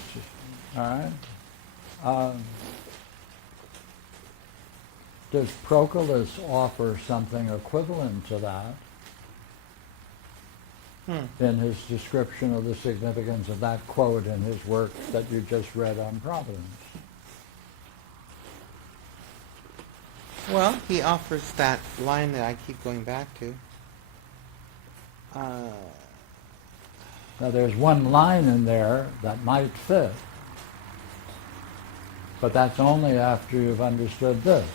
all right, does Proclus offer something equivalent to that in his description of the significance of that quote in his work that you just read on Providence? Well, he offers that line that I keep going back to. Now there's one line in there that might fit, but that's only after you've understood this.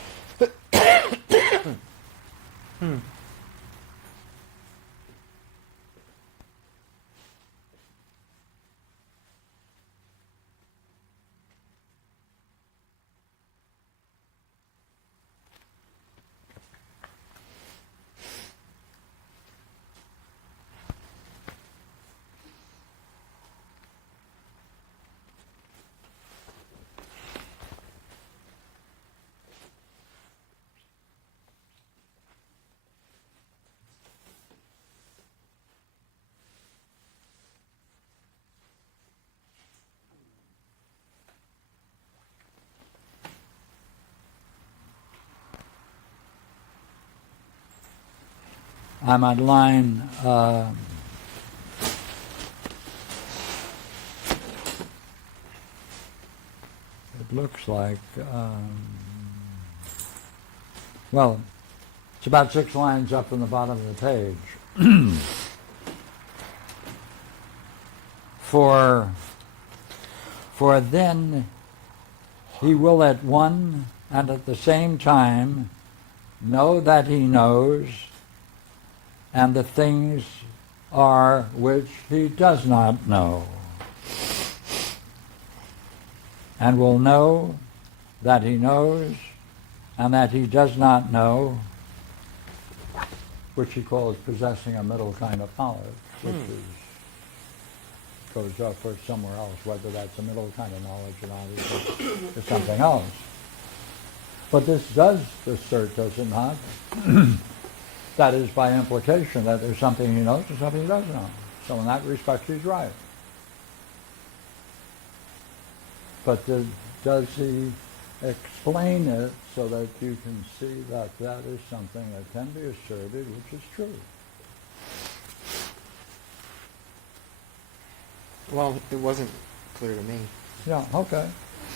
I'm on line it looks like well, it's about 6 lines up from the bottom of the page. For then he will at one and at the same time know that he knows, and the things are which he does not know, and will know that he knows and that he does not know, which he calls possessing a middle kind of knowledge, which goes up for somewhere else, whether that's a middle kind of knowledge or not is something else. But this does assert, does it not? That is by implication that there's something he knows and something he doesn't know. So in that respect, he's right. But does he explain it so that you can see that that is something that can be asserted, which is true? Well, it wasn't clear to me. Yeah, okay.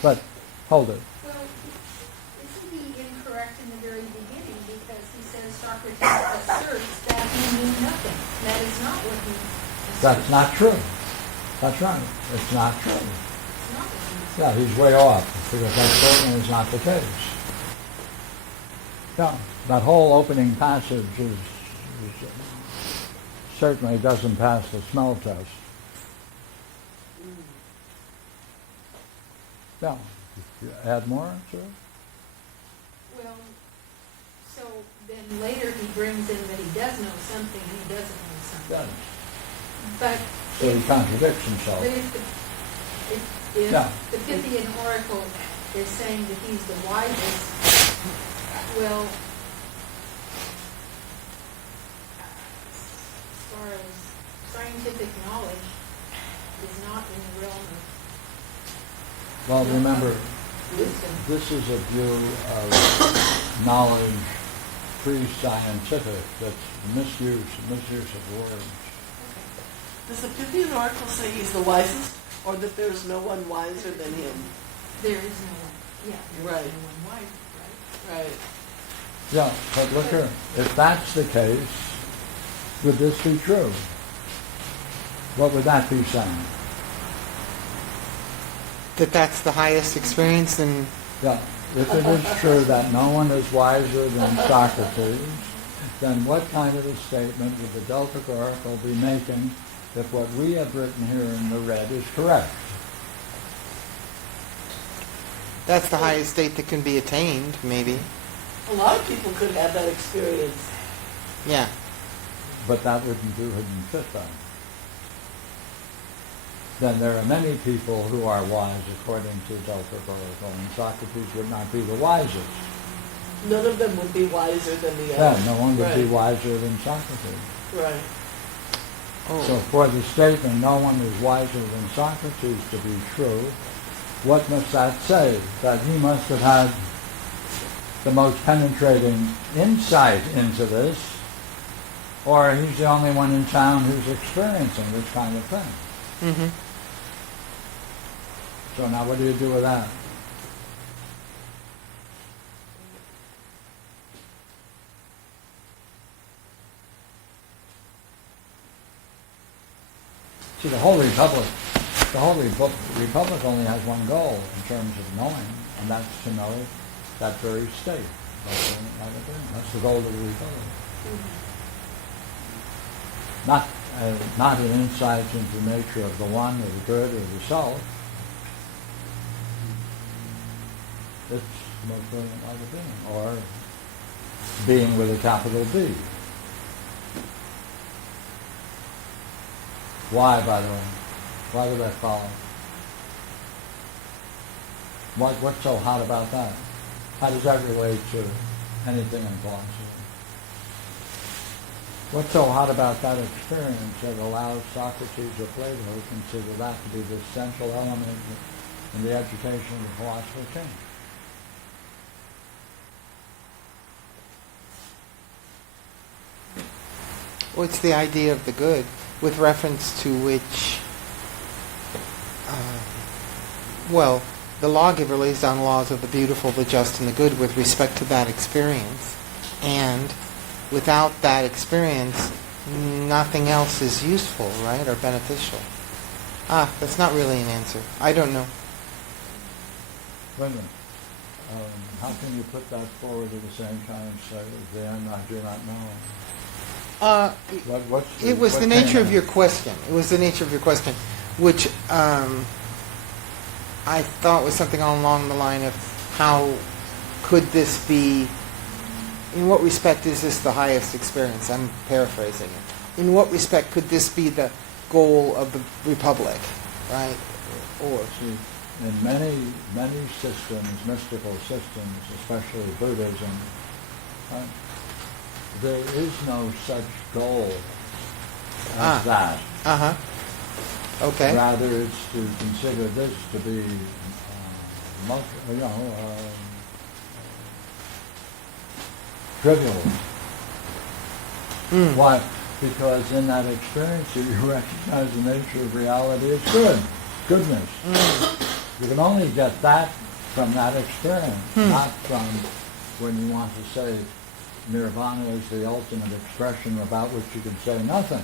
But hold it. Well, isn't he incorrect in the very beginning because he says Socrates asserts that he knew nothing? That is not what he asserts. That's not true. That's right. It's not true. It's not what he asserts. Yeah, he's way off, because that certainly is not the case. Yeah, that whole opening passage is certainly doesn't pass the smell test. Yeah. Add more to it? Well, so then later he brings in that he does know something and he doesn't know something. Does. But So he if, contradicts but himself. if Yeah. the Pythian oracle is saying that he's the wisest, well, as far as scientific knowledge is not in the realm of Well, remember, wisdom. this is a view of knowledge pre-scientific. That's misuse of words. Does the Pythian oracle say he's the wisest, or that there's no one wiser than him? There is no one, yeah, there Right. is no one wiser, right? Right. Yeah, but look here. If that's the case, would this be true? What would that be saying? That's the highest experience, and Yeah, if it is true that no one is wiser than Socrates, then what kind of a statement would the Delphic oracle be making if what we have written here in the red is correct? that's the highest state that can be attained, maybe. A lot of people could have that experience. Yeah. But that wouldn't do hidden fit then. Then there are many people who are wise according to Delphic oracle, and Socrates would not be the wisest. None of them would be wiser than the Yeah, other. no one would be Right. wiser than Socrates. Right. Oh. So for the statement, no one is wiser than Socrates to be true, what must that say? That he must have had the most penetrating insight into this, or he's the only one in town who's experiencing this kind of thing. Mm-hmm. So now what do you do with that? See, the whole republic only has one goal in terms of knowing, and that's to know that very state. That's the goal of the republic. Not an insight into the nature of the one or the good or the self. It's the most brilliant light of being, or being with a capital B. Why, by the way? Why would that follow? What's so hot about that? How does that relate to anything in philosophy? What's so hot about that experience that allows Socrates or Plato to consider that to be the central element in the education of the philosopher king? Well, it's the idea of the good, with reference to which, the lawgiver lays down laws of the beautiful, the just, and the good with respect to that experience. And without that experience, nothing else is useful, right, or beneficial. That's not really an answer. I don't know. Wait a minute. How can you put that forward at the same time and say, then I do not know? It was the nature of your question. It was the nature of your question, which I thought was something along the line of how could this be, in what respect is this the highest experience? I'm paraphrasing it. In what respect could this be the goal of the Republic, right? Or See, in many systems, mystical systems, especially Buddhism, there is no such goal as that. Uh-huh. Okay. Rather, it's to consider this to be, trivial. Why? Because in that experience, you recognize the nature of reality as good, goodness. You can only get that from that experience, not from when you want to say nirvana is the ultimate expression about which you can say nothing.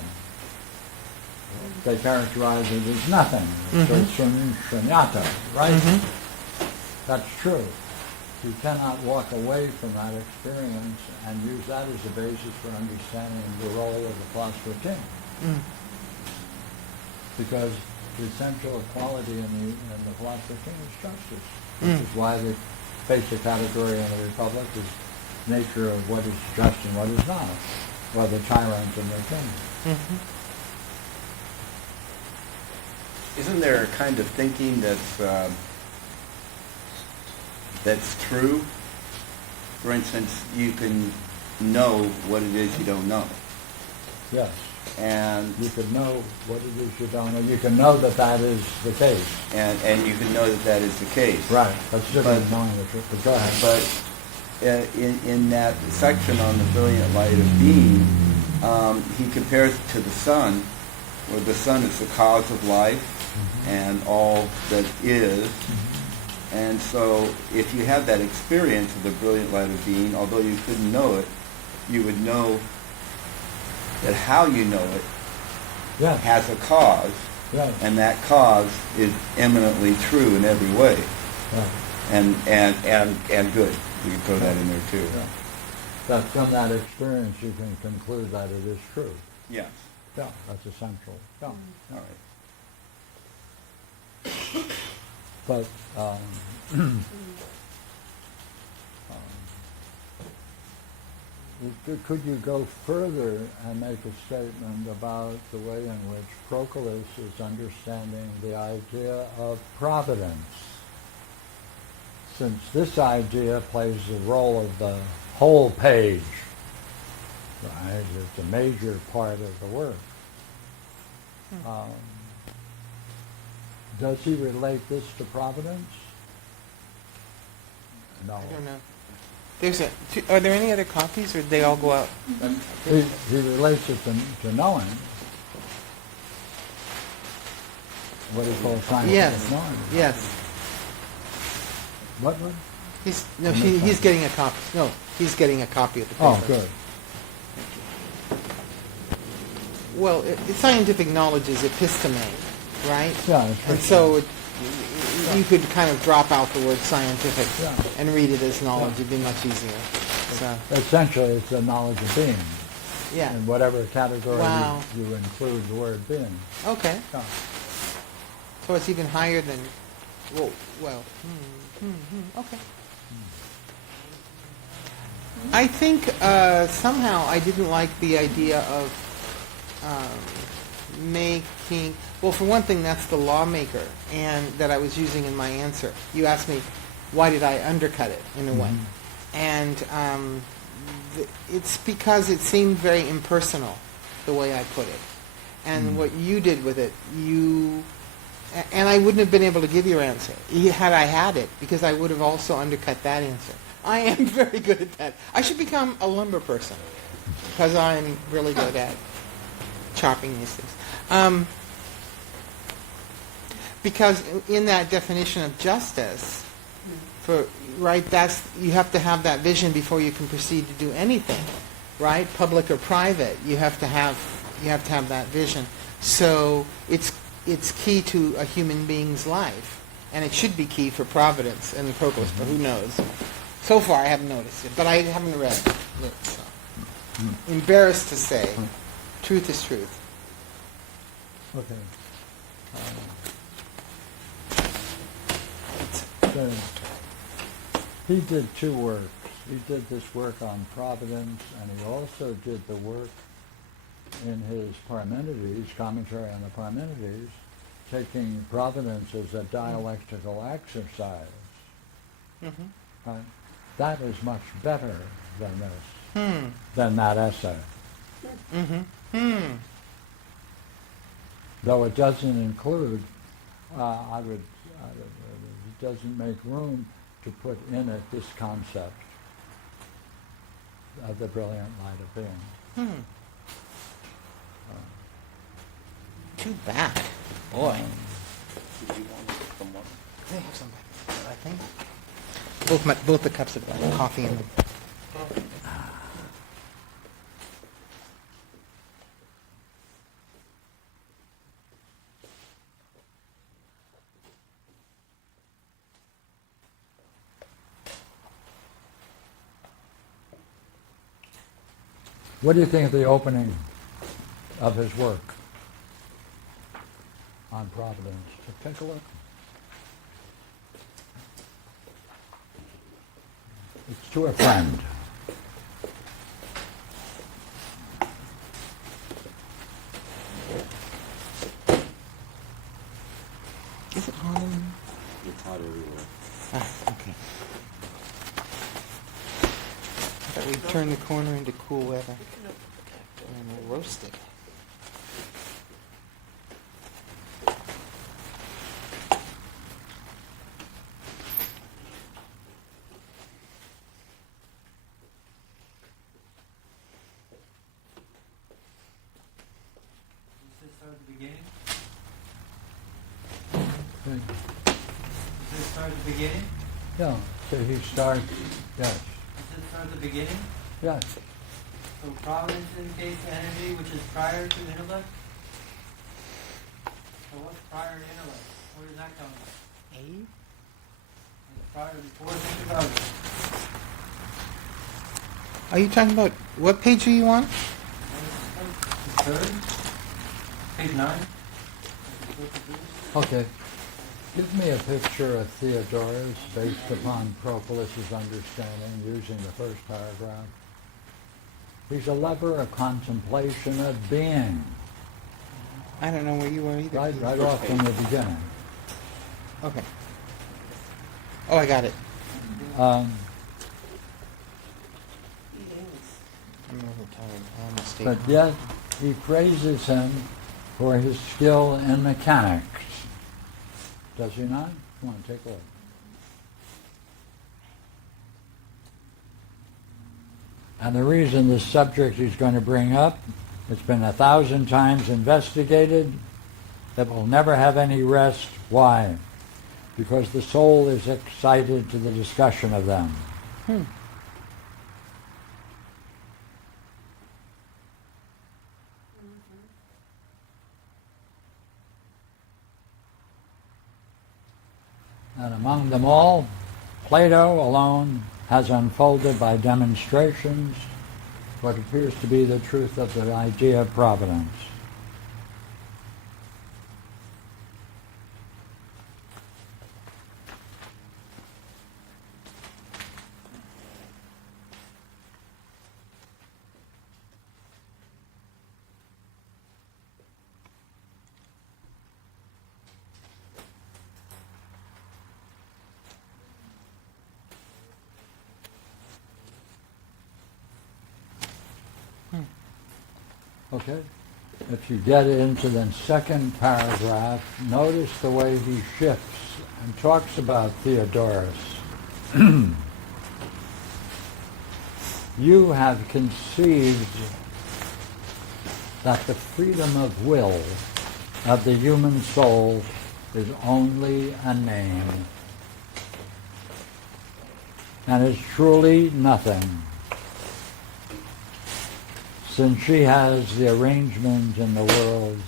They characterize it as nothing. So it's shunyata, right? That's true. You cannot walk away from that experience and use that as a basis for understanding the role of the philosopher king. Mm. Because the essential quality in the philosopher king is justice, Mm. which is why the basic category in the republic is nature of what is just and what is not, or the tyrant and the king. Mhm. Isn't there a kind of thinking that's true? For instance, you can know what it is you don't know. Yes. And You could know what it is you don't know. You can know that that is the case. and you can know that that is the case. Right. That's different But- than knowing the truth. But go ahead. But in that section on the brilliant light of being, he compares it to the sun, where the sun is the cause of life and all that is. And so if you have that experience of the brilliant light of being, although you couldn't know it, you would know that how you know it Yes. has a cause, Yes. and that cause is eminently true in every way, Right. and good. We can throw that in there too. Yeah. That from that experience you can conclude that it is true. Yes. Yeah, that's essential. Yeah. All right. But could you go further and make a statement about the way in which Proclus is understanding the idea of providence? Since this idea plays the role of the whole page, right? It's a major part of the work. Does he relate this to providence? No. I don't know. Are there any other copies, or did they all go out? He relates it to knowing. What he calls scientific Yes. knowing. Yes. What? He's getting a copy. No, he's getting a copy of the paper. Oh, good. Well, scientific knowledge is episteme, right? Yeah, it's And so you could kind of drop out the word scientific Yeah. and read it as knowledge. It'd be much easier. So, essentially it's the knowledge of being. yeah. In whatever category Wow. you include the word being. Okay. Yeah. So it's even higher than, well, okay. I think somehow I didn't like the idea of making, well, for one thing, that's the lawmaker, and that I was using in my answer. You asked me, why did I undercut it in a way? And it's because it seemed very impersonal, the way I put it. And what you did with it, and I wouldn't have been able to give your answer had I had it, because I would have also undercut that answer. I am very good at that. I should become a lumber person, because I'm really good at chopping these things. Because in that definition of justice, you have to have that vision before you can proceed to do anything, right? Public or private, you have to have that vision. So it's key to a human being's life, and it should be key for providence and the Proclus, but who knows? So far, I haven't noticed it, but I haven't read it. So. Embarrassed to say, truth is truth. Okay. He did two works. He did this work on providence, and he also did the work in his Parmenides, commentary on the Parmenides, taking providence as a dialectical exercise. Right? That is much better than this, than that essay. Though it doesn't include, it doesn't make room to put in it this concept of the brilliant light of being. Too bad. Boy. Did you want some more? They have some back there, I think. Both the cups have got coffee in them. What do you think of the opening of his work on Providence. So take a look. It's to a friend. Is it hot in here? It's hot everywhere. Ah, okay. I thought we'd turn the corner into cool weather You can open the back door. and we'll roast it. Does this start at the beginning? Okay. Does this start at the beginning? Yeah, so he starts, yes, Does this start at the beginning? yes. So providence indicates energy which is prior to intellect? So what's prior to intellect? Where does that come from? Abe? It's prior before think about it. Are you talking about, what page are you on? Third? Page 9? Okay. Give me a picture of Theodorus based upon Proclus's understanding using the first paragraph. He's a lover of contemplation of being, I don't know where you are either. right off from the beginning. Okay. Oh, I got it. Um, I'm overtired. I'm mistaken. but yet he praises him for his skill in mechanics. Does he not? Come on, take a look. And the reason this subject he's going to bring up, it's been 1,000 times investigated, it will never have any rest. Why? Because the soul is excited to the discussion of them. And among them all, Plato alone has unfolded by demonstrations what appears to be the truth of the idea of providence. Okay? If you get into the second paragraph, notice the way he shifts and talks about Theodorus. You have conceived that the freedom of will of the human soul is only a name and is truly nothing, since she has the arrangement in the world.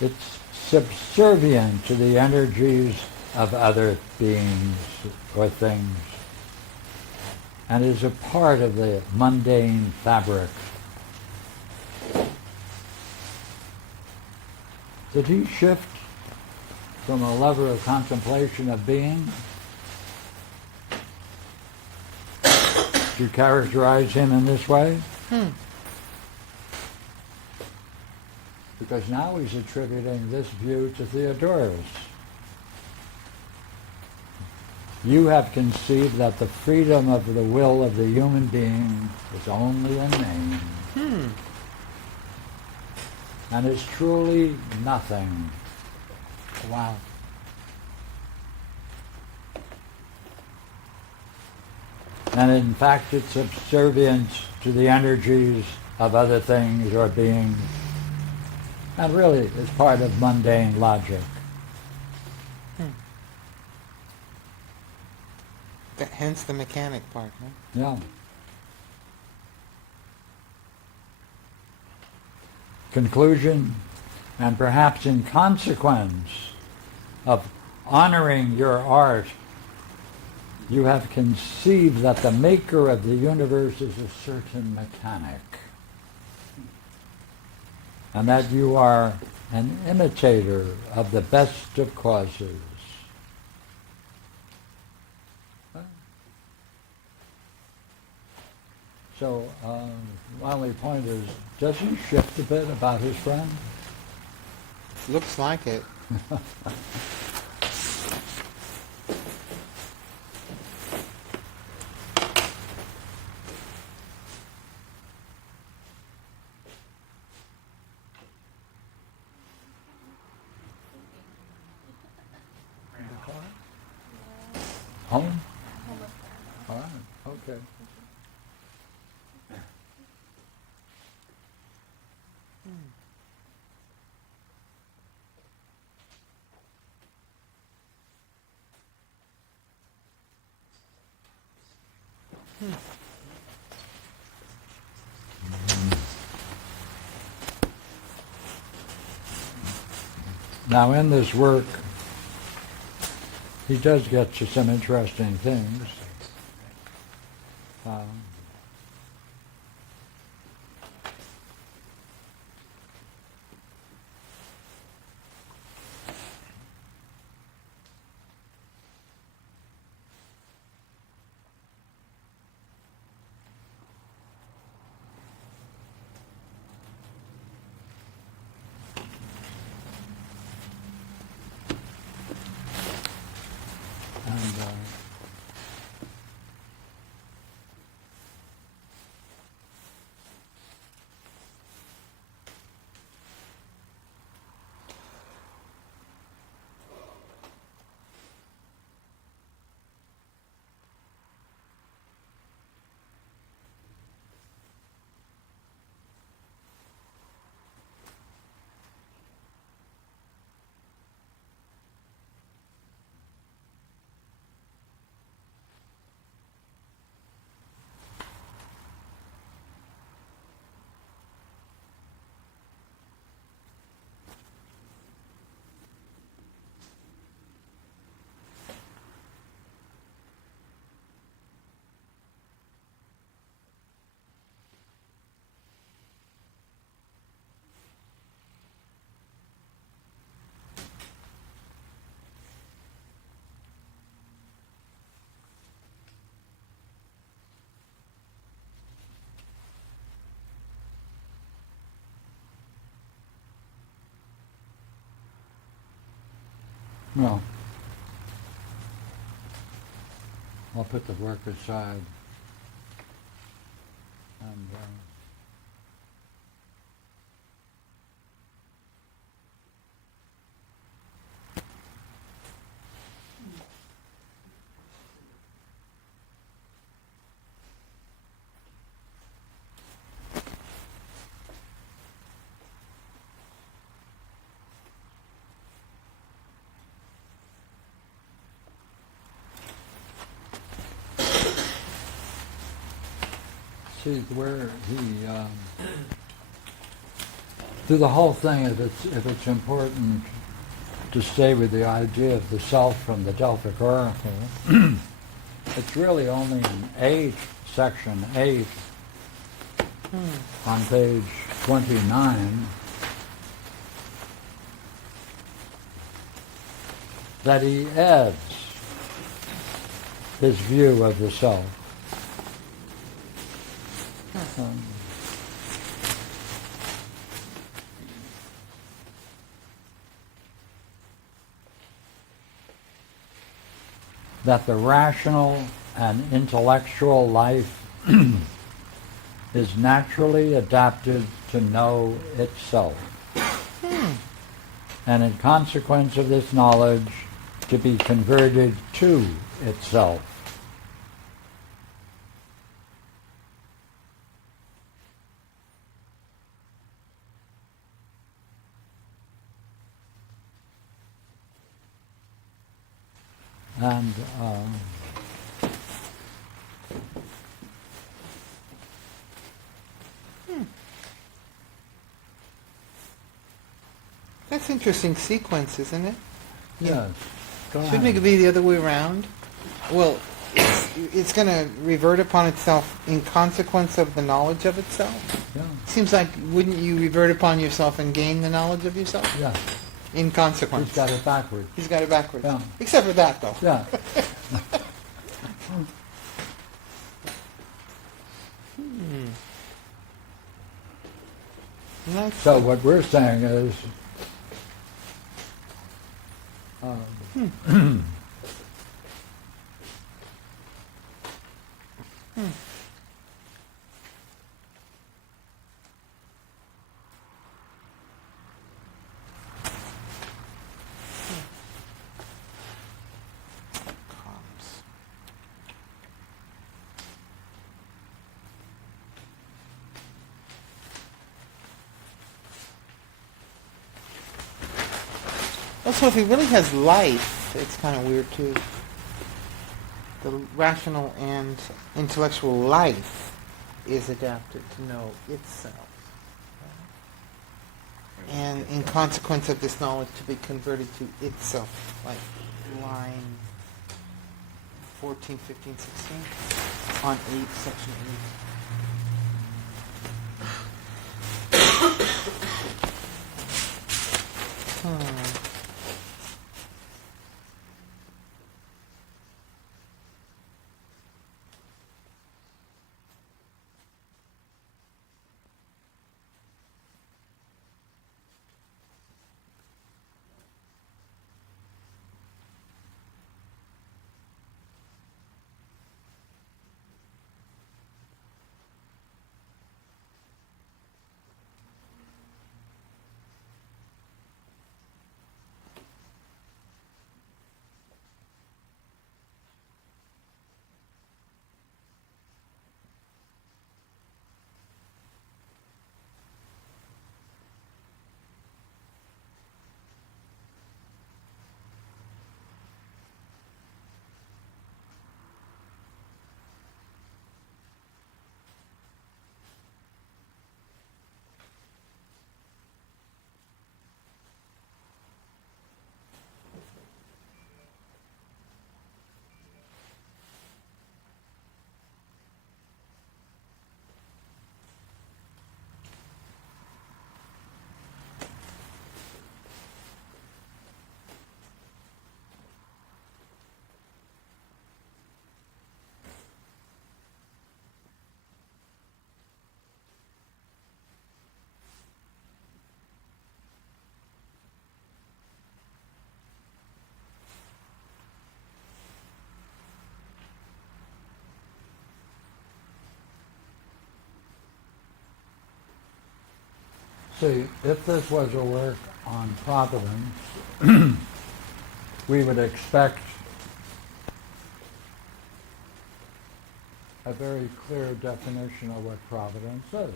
It's subservient to the energies of other beings or things, and is a part of the mundane fabric. Did he shift from a lover of contemplation of being? Did you characterize him in this way? Because now he's attributing this view to Theodorus. You have conceived that the freedom of the will of the human being is only a name, and is truly nothing. Wow. And in fact, it's subservient to the energies of other things or beings, and really is part of mundane logic. Hence the mechanic part, huh? Yeah. Conclusion, and perhaps in consequence of honoring your art, you have conceived that the maker of the universe is a certain mechanic. and that you are an imitator of the best of causes. So, my only point is, does he shift a bit about his friend? Looks like it. Home? All right, okay. Now in this work, he does get to some interesting things. And well, I'll put the work aside. And see where he through the whole thing, if it's important to stay with the idea of the self from the Delphic Oracle, it's really only in 8, section 8, on page 29, that he adds his view of the self. That the rational and intellectual life is naturally adapted to know itself, and in consequence of this knowledge, to be converted to itself. And That's interesting sequence, isn't it? yes, go Shouldn't it ahead. be the other way around? Well, it's it's going to revert upon itself in consequence of the knowledge of itself. Yeah. Seems like, wouldn't you revert upon yourself and gain the knowledge of yourself? Yeah. In consequence. He's got it backwards. He's got it backwards. Yeah. Except for that, though. Yeah. Nice. So what we're saying is, Also, if he really has life, it's kind of weird too. The rational and intellectual life is adapted to know itself. And in consequence of this knowledge to be converted to itself, like line 14, 15, 16 on 8, section 8. see, if this was a work on providence, we would expect a very clear definition of what providence is.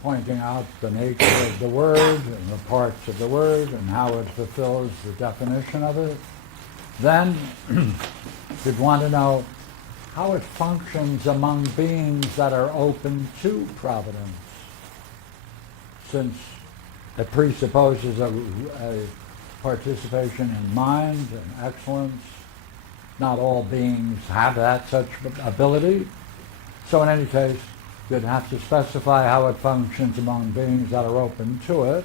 Pointing out the nature of the word and the parts of the word and how it fulfills the definition of it. Then you'd want to know how it functions among beings that are open to providence, since it presupposes a participation in mind and excellence. Not all beings have that such ability. So in any case, you'd have to specify how it functions among beings that are open to it.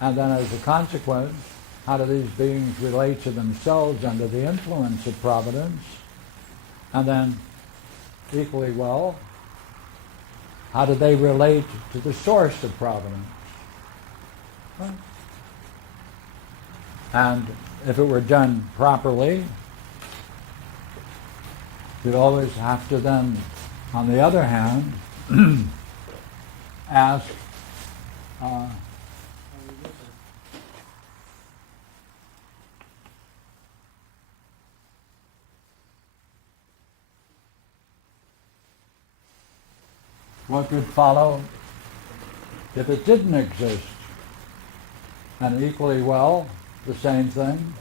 And then as a consequence, how do these beings relate to themselves under the influence of providence? And then, equally well, how do they relate to the source of providence? Right? And if it were done properly, you'd always have to then, on the other hand, ask, what would follow if it didn't exist? And equally well, the same thing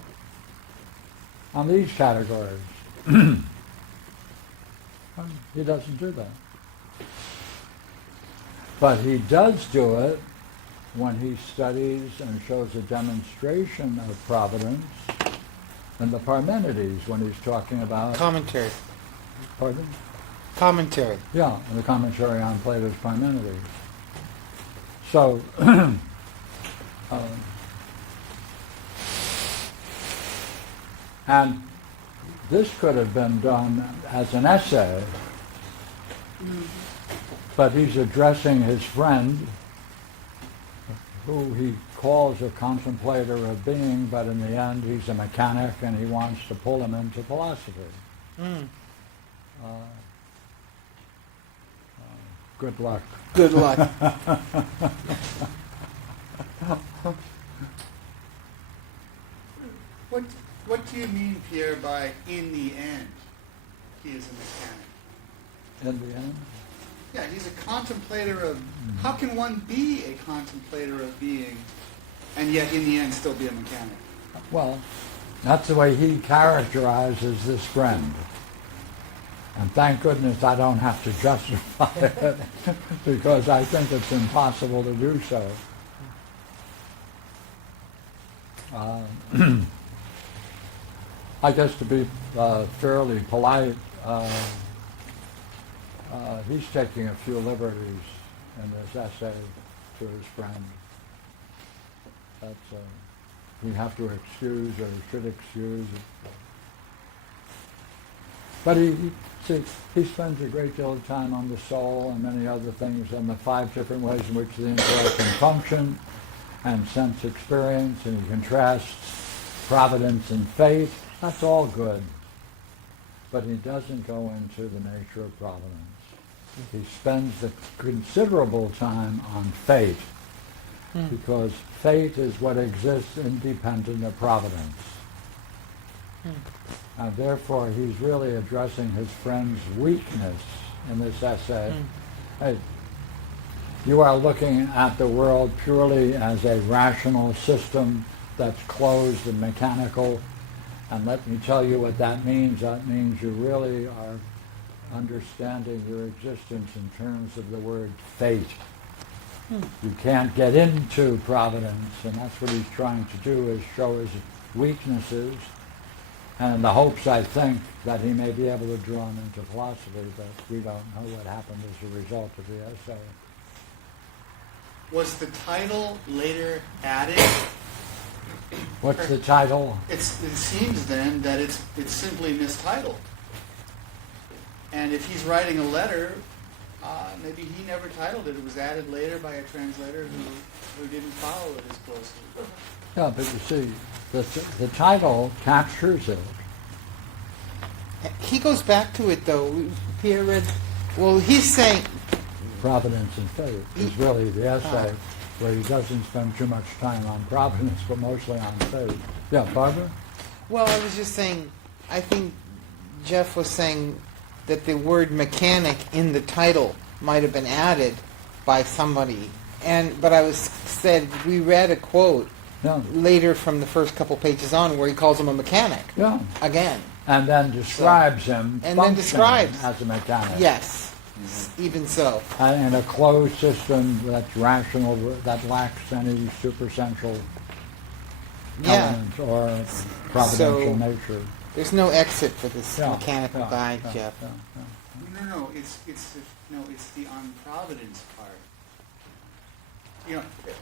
on these categories. He doesn't do that. But he does do it when he studies and shows a demonstration of providence And the Parmenides, when he's talking about... Commentary. Pardon? Commentary. Yeah, the commentary on Plato's Parmenides. So, and this could have been done as an essay, but he's addressing his friend, who he calls a contemplator of being, but in the end he's a mechanic and he wants to pull him into philosophy. Mm. Good luck. Good luck. What do you mean, Pierre, by in the end he is a mechanic? In the end? Yeah, he's a contemplator of... How can one be a contemplator of being and yet in the end still be a mechanic? Well, that's the way he characterizes this friend. And thank goodness I don't have to justify it, because I think it's impossible to do so. I guess to be fairly polite, he's taking a few liberties in this essay to his friend. That's we have to excuse or should excuse. But he spends a great deal of time on the soul and many other things, and the 5 different ways in which the intellect can function, and sense experience, and he contrasts providence and fate. That's all good. But he doesn't go into the nature of providence. He spends a considerable time on fate, because fate is what exists independent of providence. And therefore he's really addressing his friend's weakness in this essay. Hey, you are looking at the world purely as a rational system that's closed and mechanical, and let me tell you what that means. That means you really are understanding your existence in terms of the word fate. You can't get into providence, and that's what he's trying to do, is show his weaknesses, and in the hopes, I think, that he may be able to draw him into philosophy, but we don't know what happened as a result of the essay. Was the title later added? What's the title? It seems then that it's simply mistitled. And if he's writing a letter, maybe he never titled it. It was added later by a translator who didn't follow it as closely. Yeah, but you see, the title captures it. He goes back to it, though. Pierre read... Well, he's saying... Providence and fate is really the essay, where he doesn't spend too much time on providence, but mostly on fate. Yeah, Barbara? Well, I was just saying, I think Jeff was saying that the word mechanic in the title might have been added by somebody. But I said, we read a quote later from the first couple pages on where he calls him a mechanic. Yeah. Again. And then describes him and then describes as a mechanic. Yes. Even so. In a closed system that's rational, that lacks any supersensual element or providential nature. There's no exit for this mechanical guy, Jeff. No, it's the on-providence part.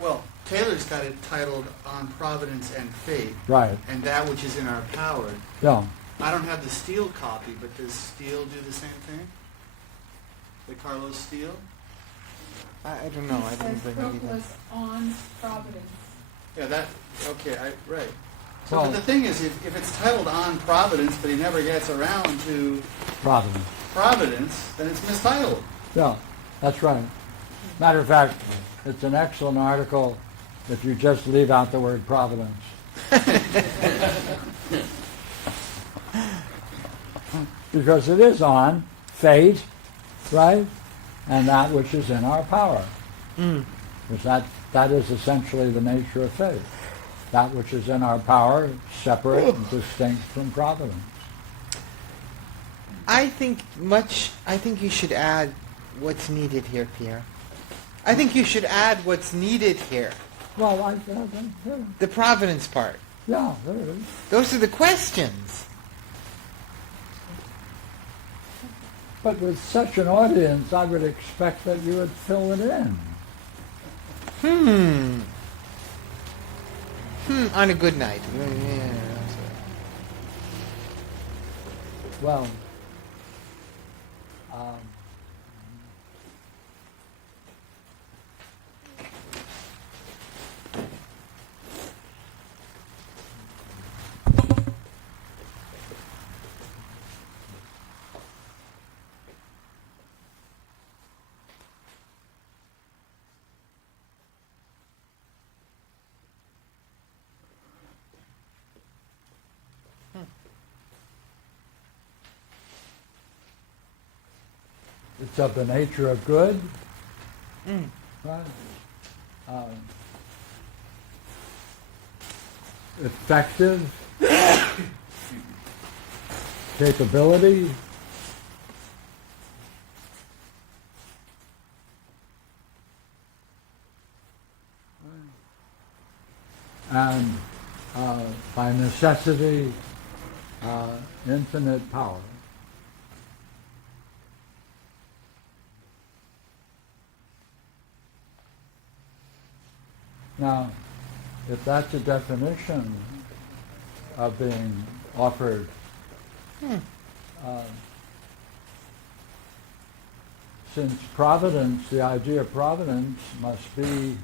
Well, Taylor's got it titled On Providence and Fate. Right. And that which is in our power. Yeah. I don't have the Steele copy, but does Steele do the same thing? The Carlos Steele? I don't know. I didn't bring it either. Proclus on providence. Yeah, right. So Well, but the thing is, if it's titled On Providence, but he never gets around to Providence, then it's mistitled. Yeah, that's right. Matter of fact, it's an excellent article if you just leave out the word providence. Because it is on fate, right? And that which is in our power. Because that is essentially the nature of fate. That which is in our power, separate and distinct from providence. I think you should add what's needed here, Pierre. I think you should add what's needed here. Well, The providence part. Yeah, there it is. Those are the questions. But with such an audience, I would expect that you would fill it in. On a good night. Yeah. Well, it's of the nature of good, right? Effective, capability, and by necessity, infinite power. Now, if that's a definition of being offered, since providence, the idea of providence must be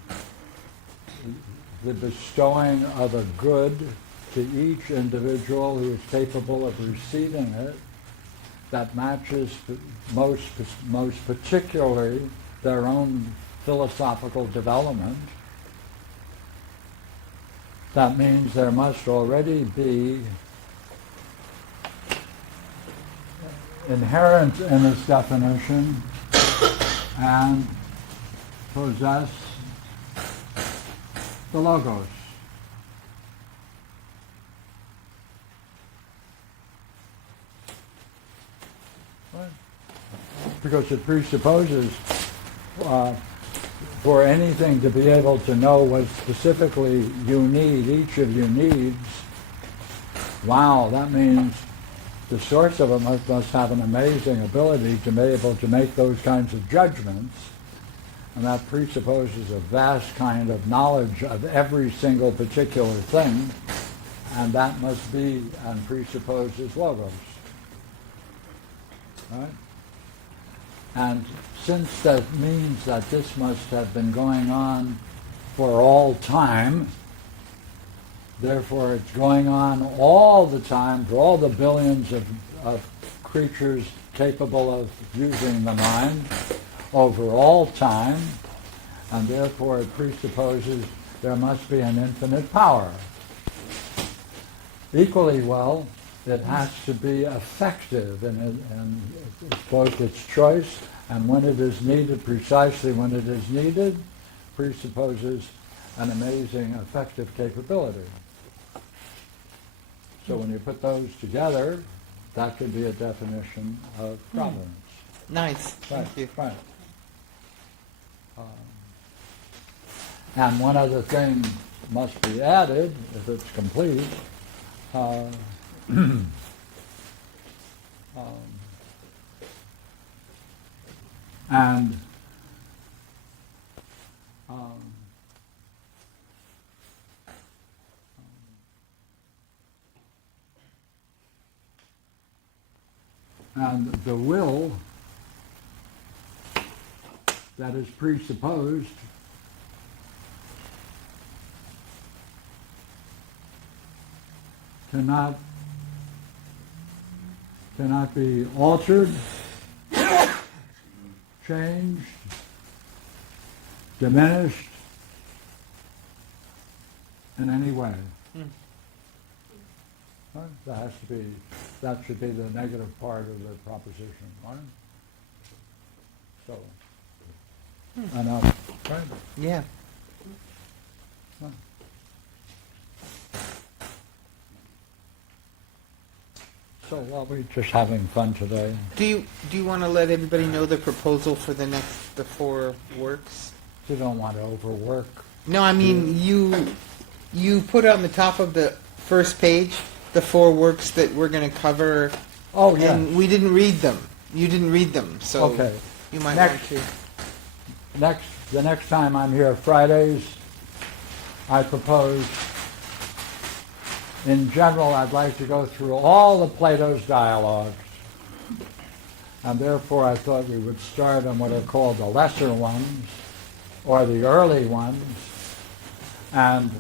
the bestowing of a good to each individual who is capable of receiving it, that matches most particularly their own philosophical development. That means there must already be inherent in its definition and possess the logos. Right? Because it presupposes for anything to be able to know what specifically you need, each of you needs, wow, that means the source of it must have an amazing ability to be able to make those kinds of judgments, and that presupposes a vast kind of knowledge of every single particular thing, and that must be and presupposes logos. Right? And since that means that this must have been going on for all time, therefore it's going on all the time for all the billions of creatures capable of using the mind over all time, and therefore it presupposes there must be an infinite power. Equally well, it has to be effective in both its choice and when it is needed, precisely when it is needed, presupposes an amazing effective capability. So when you put those together, that could be a definition of providence. Nice. Right, Thank you. right. And one other thing must be added, if it's complete, and the will that is presupposed cannot be altered, changed, diminished in any way. Right? That should be the negative part of the proposition, right? So, enough, right? Yeah. Right. So, are we just having fun today? Do you want to let everybody know the proposal for the 4 works? You don't want to overwork. No, I mean you put on the top of the first page, the 4 works that we're going to cover, Oh, yeah. and we didn't read them. You didn't read them, so Okay. you might Next. want to. The next time I'm here, Fridays, I propose, in general, I'd like to go through all of Plato's dialogues. And therefore, I thought we would start on what are called the lesser ones, or the early ones. And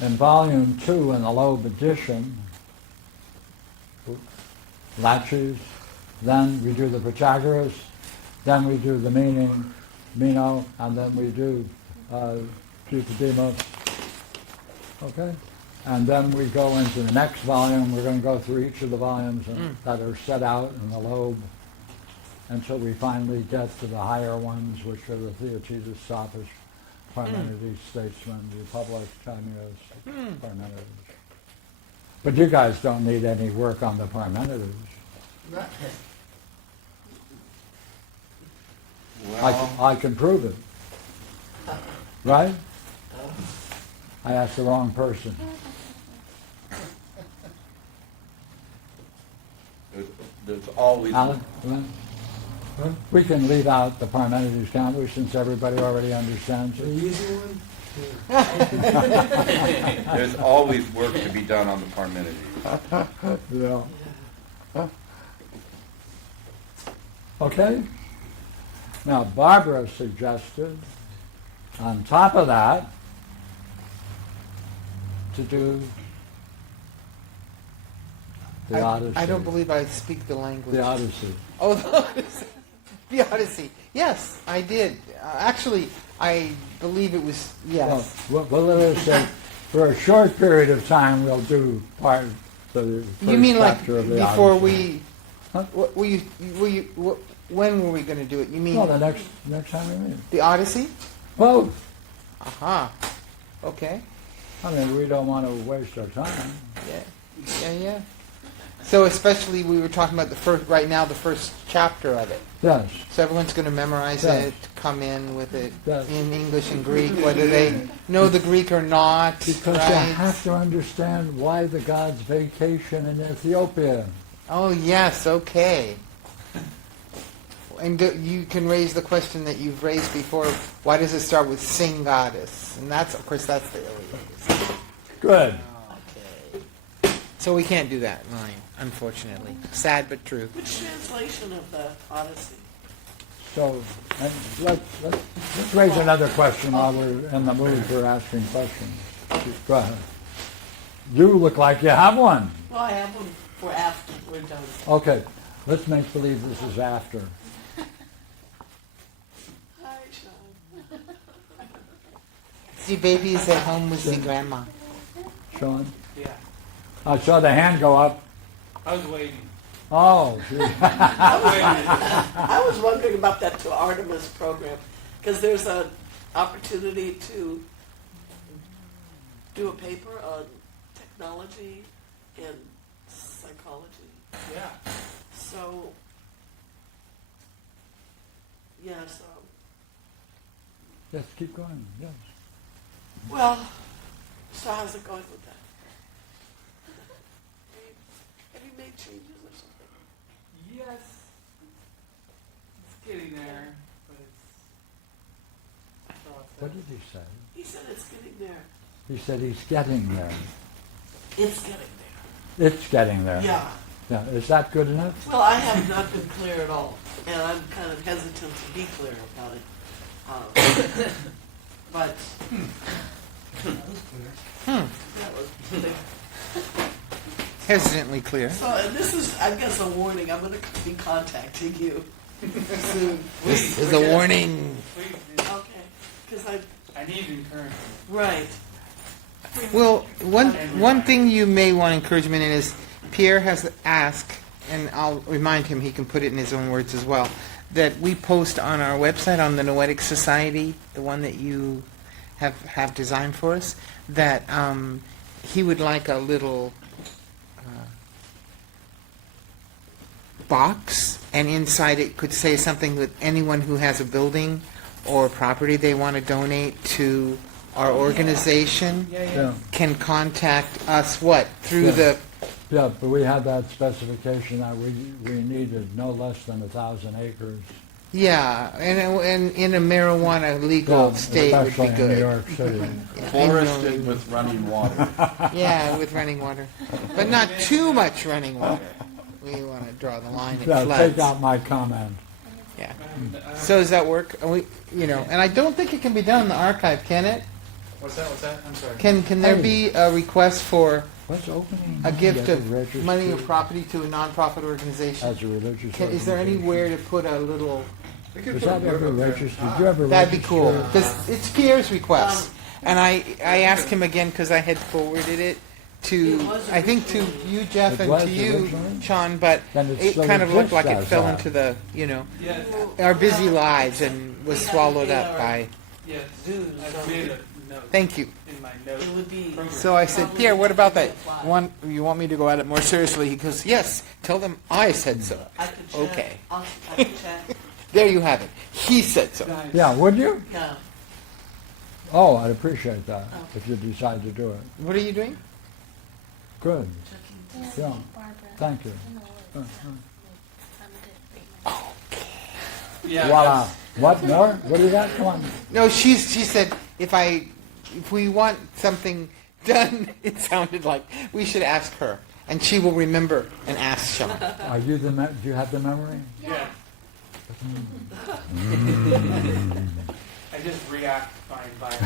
in Volume 2, in the Loeb edition, Laches, then we do the Protagoras, then we do the meaning, Meno, and then we do Euthydemus. Okay? And then we go into the next volume. We're going to go through each of the volumes that are set out in the Loeb until we finally get to the higher ones, which are the Theaetetus, Sophist, Parmenides, Statesman, Republic, Timaeus, Parmenides. But you guys don't need any work on the Parmenides. Well, I can prove it. Right? I asked the wrong person. there's always Alan? We can leave out the Parmenides Counters since everybody already understands it. there's always work to be done on the Parmenides. Yeah. Okay? Now, Barbara suggested, on top of that, to do the Odyssey. I don't believe I speak the language. The Odyssey. Oh, the Odyssey. The Odyssey. Yes, I did. Actually, I believe it was, yes. Well, let us say, for a short period of time, we'll do part of the first You mean like chapter of the before Odyssey. we? When were we going to do it? You mean Well, the next time we meet. the Odyssey? Well, Aha. Okay. I mean, we don't want to waste our time. Yeah. So especially we were talking about the first chapter of it. Yes. So everyone's going to memorize Yes. it, come in with it Yes. in English and Greek, whether they know the Greek or not. Because right? you have to understand why the gods vacation in Ethiopia. Oh yes, okay. And you can raise the question that you've raised before. Why does it start with "sing goddess"? And that's, of course, that's the Iliad. Good. Okay. So we can't do that line, unfortunately. Sad but true. Which translation of the Odyssey? So and let's raise another question while we're in the mood for asking questions. Go ahead. You look like you have one. Well, I have one for after we're done. Okay. Let's make believe this is after. Hi, Sean. The baby is at home with the grandma. Sean? Yeah. I saw the hand go up. I was waiting. Oh, gee. I was wondering about that to Artemis program, because there's an opportunity to do a paper on technology and psychology. Yeah. So, yes. Yes, keep going. Yes. Well, so how's it going with that? Have you made changes or something? Yes. It's getting there, but it's. What did he say? He said it's getting there. He said he's getting there. It's getting there. It's getting there. Yeah. Yeah. Is that good enough? Well, I have not been clear at all, and I'm kind of hesitant to be clear about it. But that was clear. Hesitantly clear. So, and this is, I guess, a warning. I'm going to be contacting you soon. This is a warning. Please do. Okay, because I need encouragement. right. Well, one thing you may want encouragement in is Pierre has asked, and I'll remind him, he can put it in his own words as well, that we post on our website, on the Noetic Society, the one that you have designed for us, that he would like a little box, and inside it could say something with anyone who has a building or property they want to donate to our organization Yeah, can contact us, what, through Yeah. the, yeah, but we had that specification that we needed no less than 1,000 acres. yeah, and in a marijuana legal Yeah, state would be especially in New good. York City. Forested with running water. Yeah, with running water. But not too much running water. We want to draw the line at Yeah, take floods. out my comment. Yeah. So does that work? And we, and I don't think it can be done in the archive, can it? What's that? I'm sorry. Can there be a request for What's opening? a gift Get of registered money or property to a nonprofit organization? as a religious Is there organization. anywhere to put a little? Was that ever registered? Did you ever That'd be register? cool. Because it's Pierre's request, and I asked him again because I had forwarded it to I think to you, Jeff, It and was to you, originally? Sean. But Then it it still kind of looked like it exists fell as into the Yes. our busy lives and was swallowed up by. Yes. Zoom, I so made a note Thank you. in my note. it would be. So I said, Pierre, what about that? You want me to go at it more seriously? He goes, yes. Tell them I said so. I could check. Okay. I could check. There you have it. He said so. Yeah, would you? Yeah. Oh, I'd appreciate that Oh. if you decide to do it. What are you doing? Good. Yeah, Yeah. Barbara, Thank you. you know, Uh, it's, I'm good. Yeah, Voila. that's- What more? What do you got? Come on. No, she said if we want something done, it sounded like we should ask her, and she will remember and ask Sean. Are you the? Do you have the memory? Yeah. I just react fine violence.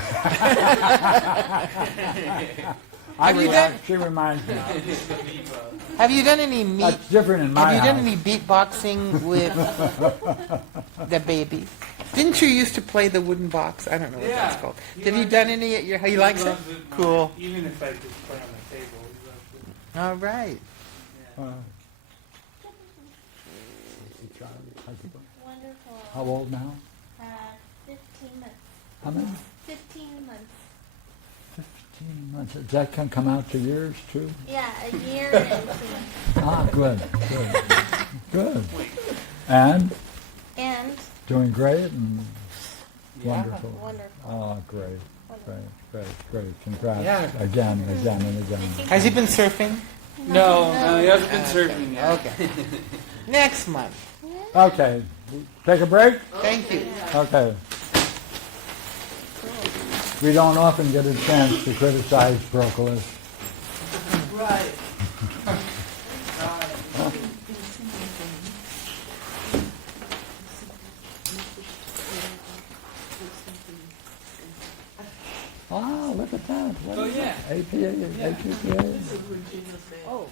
I Have you react- She reminds me. I'm just an amoeba. Have you done any meat? That's different in my Have you house. done any beatboxing with the baby? Didn't you used to play the wooden box? I don't know what that's Yeah. called. He Have you likes done it. any at your? He He likes it. loves Cool. Even if I just play on the table, he loves it. All right. Yeah. Wonderful. How old now? 15 months. How many? 15 months. 15 months. That can come out to years too? Yeah, a year and 2 months. Ah, good, good, good. And And doing great and Yeah. wonderful. wonderful. Oh, great, great. Congrats Yeah. again and again. Has he been surfing? No, he hasn't been surfing yet. Okay. Next month. Okay, take a break? Thank you. Okay. We don't often get a chance to criticize Proclus. Right. Ah, look at that. What Oh, is yeah. it? APA, APPA. This is Regina's name. Oh.